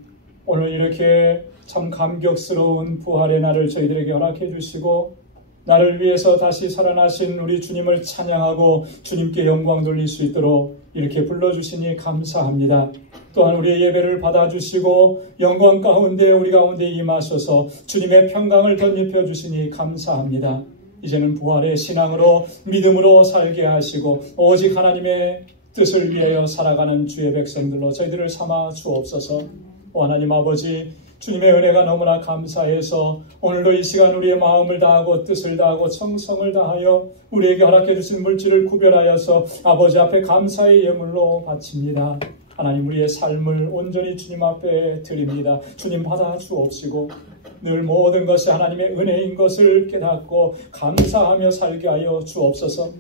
오늘 이렇게 참 감격스러운 부활의 날을 저희들에게 허락해 주시고 나를 위해서 다시 살아나신 우리 주님을 찬양하고 주님께 영광 돌릴 수 있도록 이렇게 불러주시니 감사합니다. 또한 우리의 예배를 받아주시고 영광 가운데 우리 가운데 임하셔서 주님의 평강을 덧입혀 주시니 감사합니다. 이제는 부활의 신앙으로 믿음으로 살게 하시고 오직 하나님의 뜻을 위하여 살아가는 주의 백성들로 저희들을 삼아 주옵소서. 하나님 아버지, 주님의 은혜가 너무나 감사해서 오늘도 이 시간 우리의 마음을 다하고 뜻을 다하고 정성을 다하여 우리에게 허락해 주신 물질을 구별하여서 아버지 앞에 감사의 예물로 바칩니다. 하나님, 우리의 삶을 온전히 주님 앞에 드립니다. 주님 받아 주옵시고 늘 모든 것이 하나님의 은혜인 것을 깨닫고 감사하며 살게 하여 주옵소서.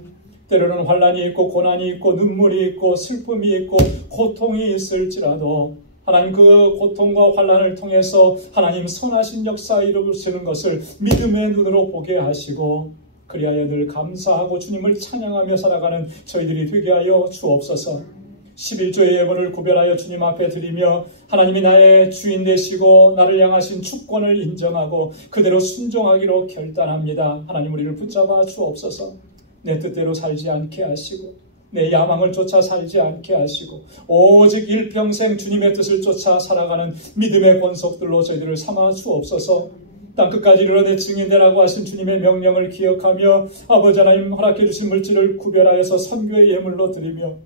때로는 환난이 있고 고난이 있고 눈물이 있고 슬픔이 있고 고통이 있을지라도 하나님, 그 고통과 환난을 통해서 하나님 선하신 역사 이루시는 것을 믿음의 눈으로 보게 하시고 그리하여 늘 감사하고 주님을 찬양하며 살아가는 저희들이 되게 하여 주옵소서. 11조의 예물을 구별하여 주님 앞에 드리며 하나님이 나의 주인 되시고 나를 향하신 주권을 인정하고 그대로 순종하기로 결단합니다. 하나님, 우리를 붙잡아 주옵소서. 내 뜻대로 살지 않게 하시고 내 야망을 쫓아 살지 않게 하시고 오직 일평생 주님의 뜻을 쫓아 살아가는 믿음의 권속들로 저희들을 삼아 주옵소서. 땅끝까지 이르러 증인되라고 하신 주님의 명령을 기억하며 아버지 하나님 허락해 주신 물질을 구별하여서 선교의 예물로 드리며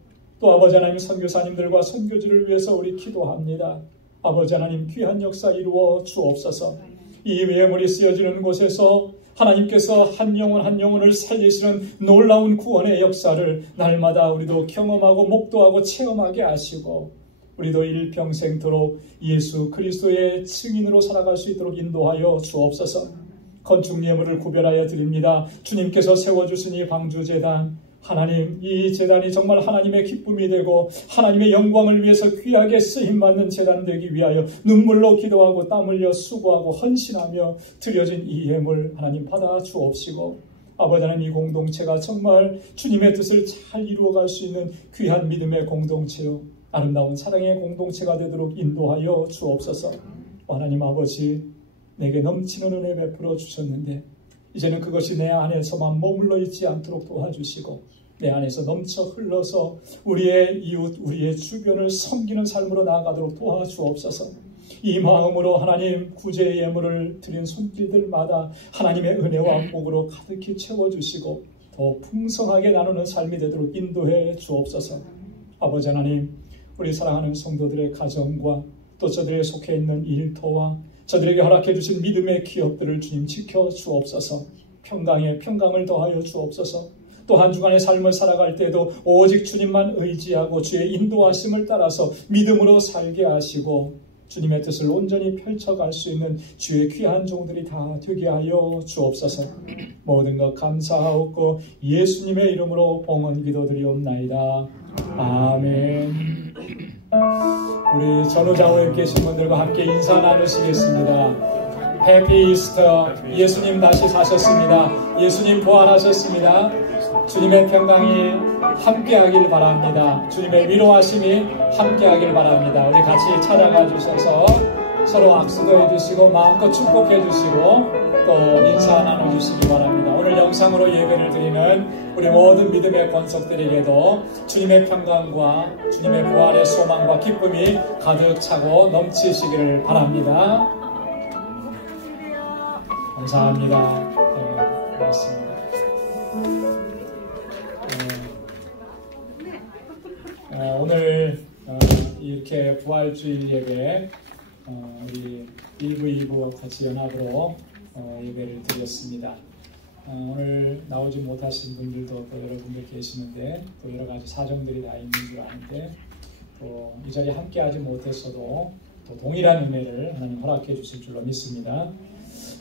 또 아버지 하나님 선교사님들과 선교지를 위해서 우리 기도합니다. 아버지 하나님 귀한 역사 이루어 주옵소서. 이 예물이 쓰여지는 곳에서 하나님께서 한 영혼 한 영혼을 살리시는 놀라운 구원의 역사를 날마다 우리도 경험하고 목도하고 체험하게 하시고 우리도 일평생토록 예수 그리스도의 증인으로 살아갈 수 있도록 인도하여 주옵소서. 건축 예물을 구별하여 드립니다. 주님께서 세워주신 이 방주재단, 하나님, 이 재단이 정말 하나님의 기쁨이 되고 하나님의 영광을 위해서 귀하게 쓰임받는 재단 되기 위하여 눈물로 기도하고 땀 흘려 수고하고 헌신하며 드려진 이 예물 하나님 받아 주옵시고 아버지 하나님, 이 공동체가 정말 주님의 뜻을 잘 이루어갈 수 있는 귀한 믿음의 공동체요 아름다운 사랑의 공동체가 되도록 인도하여 주옵소서. 하나님 아버지, 내게 넘치는 은혜 베풀어 주셨는데 이제는 그것이 내 안에서만 머물러 있지 않도록 도와주시고 내 안에서 넘쳐 흘러서 우리의 이웃, 우리의 주변을 섬기는 삶으로 나아가도록 도와주옵소서. 이 마음으로 하나님 구제의 예물을 드린 손길들마다 하나님의 은혜와 복으로 가득히 채워주시고 더 풍성하게 나누는 삶이 되도록 인도해 주옵소서. 아버지 하나님, 우리 사랑하는 성도들의 가정과 또 저들에 속해 있는 일터와 저들에게 허락해 주신 믿음의 기업들을 주님 지켜 주옵소서. 평강에 평강을 더하여 주옵소서. 또 한 주간의 삶을 살아갈 때도 오직 주님만 의지하고 주의 인도하심을 따라서 믿음으로 살게 하시고 주님의 뜻을 온전히 펼쳐갈 수 있는 주의 귀한 종들이 다 되게 하여 주옵소서. 모든 것 감사하옵고 예수님의 이름으로 봉헌 기도드리옵나이다. 아멘. 우리 전후좌우에 계신 분들과 함께 인사 나누시겠습니다. 해피 이스터. 예수님 다시 사셨습니다. 예수님 부활하셨습니다. 주님의 평강이 함께하길 바랍니다. 주님의 위로하심이 함께하길 바랍니다. 우리 같이 찾아가 주셔서 서로 악수도 해주시고 마음껏 축복해 주시고 또 인사 나눠주시기 바랍니다. 오늘 영상으로 예배를 드리는 우리 모든 믿음의 권속들에게도 주님의 평강과 주님의 부활의 소망과 기쁨이 가득 차고 넘치시기를 바랍니다. 감사합니다. 네, 고맙습니다. 오늘 이렇게 부활주일 예배 우리 1부, 2부 같이 연합으로 예배를 드렸습니다. 오늘 나오지 못하신 분들도 또 여러분들 계시는데 또 여러 가지 사정들이 다 있는 줄 아는데 또 이 자리에 함께 하지 못했어도 또 동일한 은혜를 하나님 허락해 주실 줄로 믿습니다.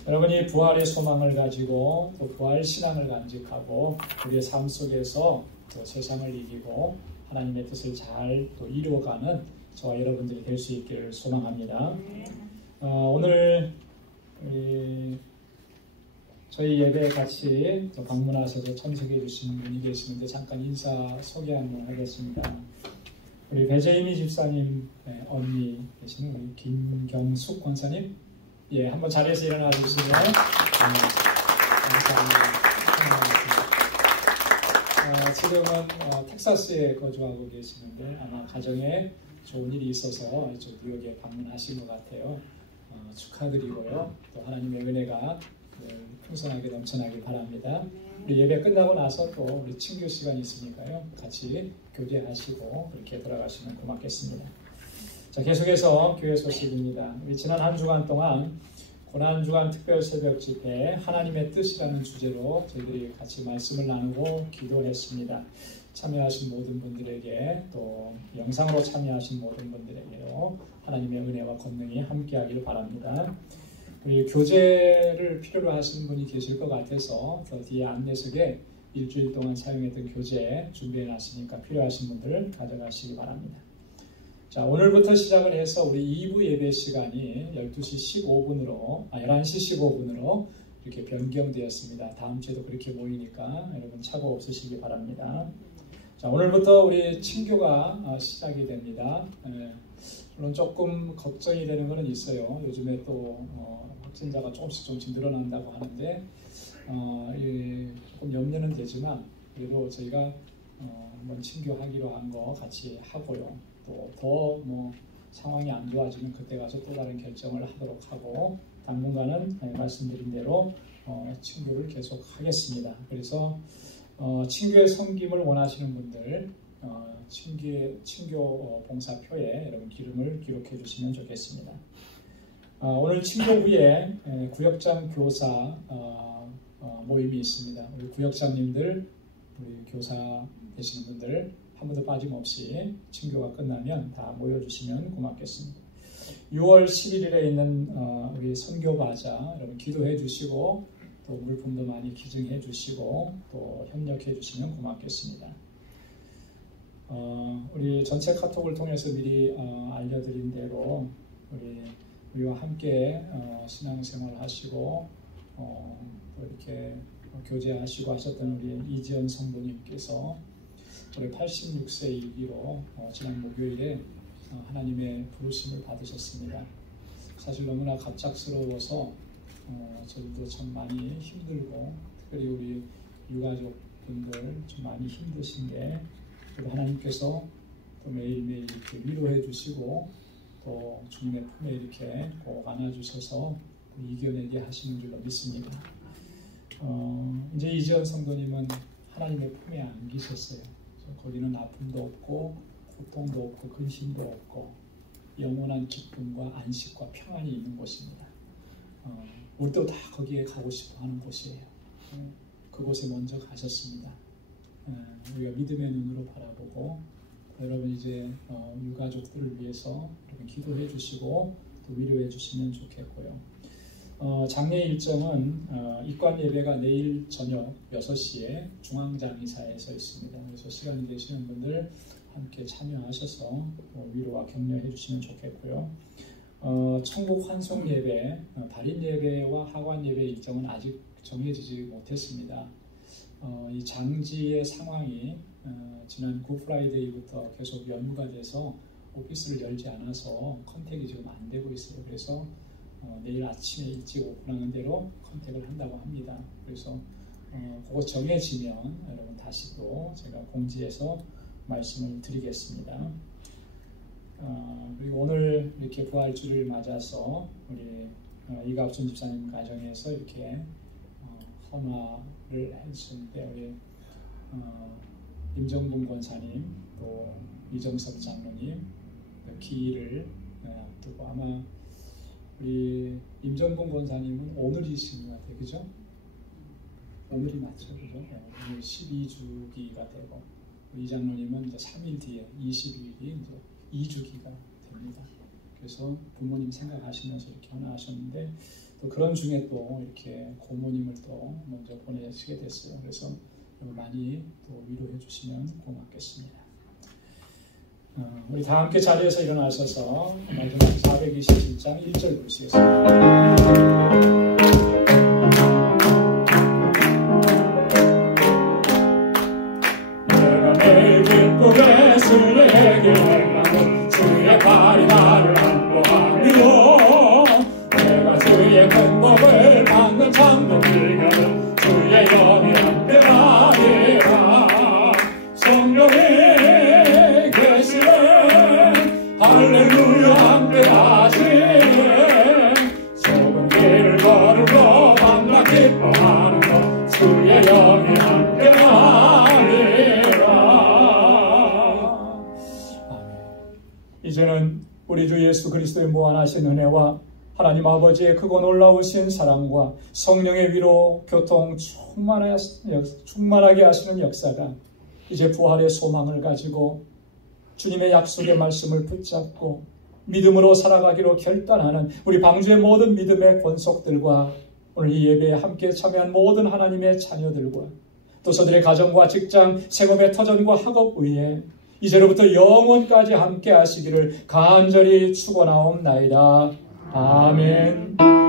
여러분이 부활의 소망을 가지고 또 부활 신앙을 간직하고 우리의 삶 속에서 또 세상을 이기고 하나님의 뜻을 잘 또 이루어가는 저와 여러분들이 될 수 있기를 소망합니다. 오늘 저희 예배에 같이 또 방문하셔서 참석해 주신 분이 계시는데 잠깐 인사 소개 한번 하겠습니다. 우리 배재임이 집사님 언니 계시는 우리 김경숙 권사님, 예, 한번 자리에서 일어나 주시면 감사합니다. 지금은 텍사스에 거주하고 계시는데 아마 가정에 좋은 일이 있어서 이쪽 뉴욕에 방문하신 것 같아요. 축하드리고요. 또 하나님의 은혜가 풍성하게 넘쳐나길 바랍니다. 우리 예배 끝나고 나서 또 우리 친교 시간이 있으니까요. 같이 교제하시고 그렇게 돌아가시면 고맙겠습니다. 자, 계속해서 교회 소식입니다. 우리 지난 한 주간 동안 고난주간 특별 새벽 집회 하나님의 뜻이라는 주제로 저희들이 같이 말씀을 나누고 기도했습니다. 참여하신 모든 분들에게 또 영상으로 참여하신 모든 분들에게도 하나님의 은혜와 권능이 함께하기를 바랍니다. 우리 교재를 필요로 하시는 분이 계실 것 같아서 저 뒤에 안내석에 일주일 동안 사용했던 교재 준비해 놨으니까 필요하신 분들 가져가시기 바랍니다. 자, 오늘부터 시작을 해서 우리 2부 예배 시간이 11시 15분으로 이렇게 변경되었습니다. 다음 주에도 그렇게 모이니까 여러분 착오 없으시기 바랍니다. 자, 오늘부터 우리 친교가 시작이 됩니다. 물론 조금 걱정이 되는 것은 있어요. 요즘에 또 확진자가 조금씩 늘어난다고 하는데 조금 염려는 되지만 그래도 저희가 한번 친교하기로 한 거 같이 하고요. 또 더 상황이 안 좋아지면 그때 가서 또 다른 결정을 하도록 하고 당분간은 말씀드린 대로 친교를 계속 하겠습니다. 그래서 친교의 섬김을 원하시는 분들 친교 봉사표에 여러분 기름을 기록해 주시면 좋겠습니다. 오늘 친교 후에 구역장 교사 모임이 있습니다. 우리 구역장님들, 우리 교사 되시는 분들 한 번도 빠짐없이 친교가 끝나면 다 모여주시면 고맙겠습니다. 6월 11일에 있는 우리 선교바자 여러분 기도해 주시고 또 물품도 많이 기증해 주시고 또 협력해 주시면 고맙겠습니다. 우리 전체 카톡을 통해서 미리 알려드린 대로 우리와 함께 신앙생활 하시고 또 이렇게 교제하시고 하셨던 우리 이지연 성도님께서 올해 86세이기로 지난 목요일에 하나님의 부르심을 받으셨습니다. 사실 너무나 갑작스러워서 저희도 참 많이 힘들고 특별히 우리 유가족분들 좀 많이 힘드신데 그래도 하나님께서 또 매일매일 이렇게 위로해 주시고 또 주님의 품에 이렇게 꼭 안아주셔서 이겨내게 하시는 줄로 믿습니다. 이제 이지연 성도님은 하나님의 품에 안기셨어요. 거기는 아픔도 없고 고통도 없고 근심도 없고 영원한 기쁨과 안식과 평안이 있는 곳입니다. 우리도 다 거기에 가고 싶어 하는 곳이에요. 그곳에 먼저 가셨습니다. 우리가 믿음의 눈으로 바라보고 여러분 이제 유가족들을 위해서 여러분 기도해 주시고 또 위로해 주시면 좋겠고요. 장례 일정은 입관 예배가 내일 저녁 6시에 중앙장의사에서 있습니다. 그래서 시간이 되시는 분들 함께 참여하셔서 위로와 격려해 주시면 좋겠고요. 천국 환송 예배, 발인 예배와 하관 예배 일정은 아직 정해지지 못했습니다. 이 장지의 상황이 지난 굿프라이데이부터 계속 연무가 돼서 오피스를 열지 않아서 컨택이 지금 안 되고 있어요. 그래서 내일 아침에 일찍 오픈하는 대로 컨택을 한다고 합니다. 그래서 그거 정해지면 여러분 다시 또 제가 공지해서 말씀을 드리겠습니다. 그리고 오늘 이렇게 부활주를 맞아서 우리 이갑순 집사님 가정에서 이렇게 헌화를 했는데 우리 임정분 권사님 또 이정섭 장로님 기일을 앞두고 아마 우리 임정분 권사님은 오늘이신 것 같아요. 그죠? 오늘이 맞죠? 그죠? 오늘 12주기가 되고 이 장로님은 이제 3일 뒤에 22일이 이제 2주기가 됩니다. 그래서 부모님 생각하시면서 이렇게 헌화하셨는데 또 그런 중에 또 이렇게 고모님을 또 먼저 보내시게 됐어요. 그래서 많이 또 위로해 주시면 고맙겠습니다. 우리 다 함께 자리에서 일어나셔서 마지막 427장 1절 보시겠습니다. 내가 내 기쁨의 술래에게 하려고 주의 발이 나를 안보하며 내가 주의 행복을 받는 참된 길가는 주의 영이 함께하리라. 성령이 할렐루야 함께하시네. 좁은 길을 걸으며 만나 기뻐하는 것 주의 영이 함께하리라. 이제는 우리 주 예수 그리스도의 무한하신 은혜와 하나님 아버지의 크고 놀라우신 사랑과 성령의 위로 교통 충만하게 하시는 역사가 이제 부활의 소망을 가지고 주님의 약속의 말씀을 붙잡고 믿음으로 살아가기로 결단하는 우리 방주의 모든 믿음의 권속들과 오늘 이 예배에 함께 참여한 모든 하나님의 자녀들과 또 저들의 가정과 직장, 생업의 터전과 학업 위에 이제로부터 영원까지 함께 하시기를 간절히 축원하옵나이다. 아멘.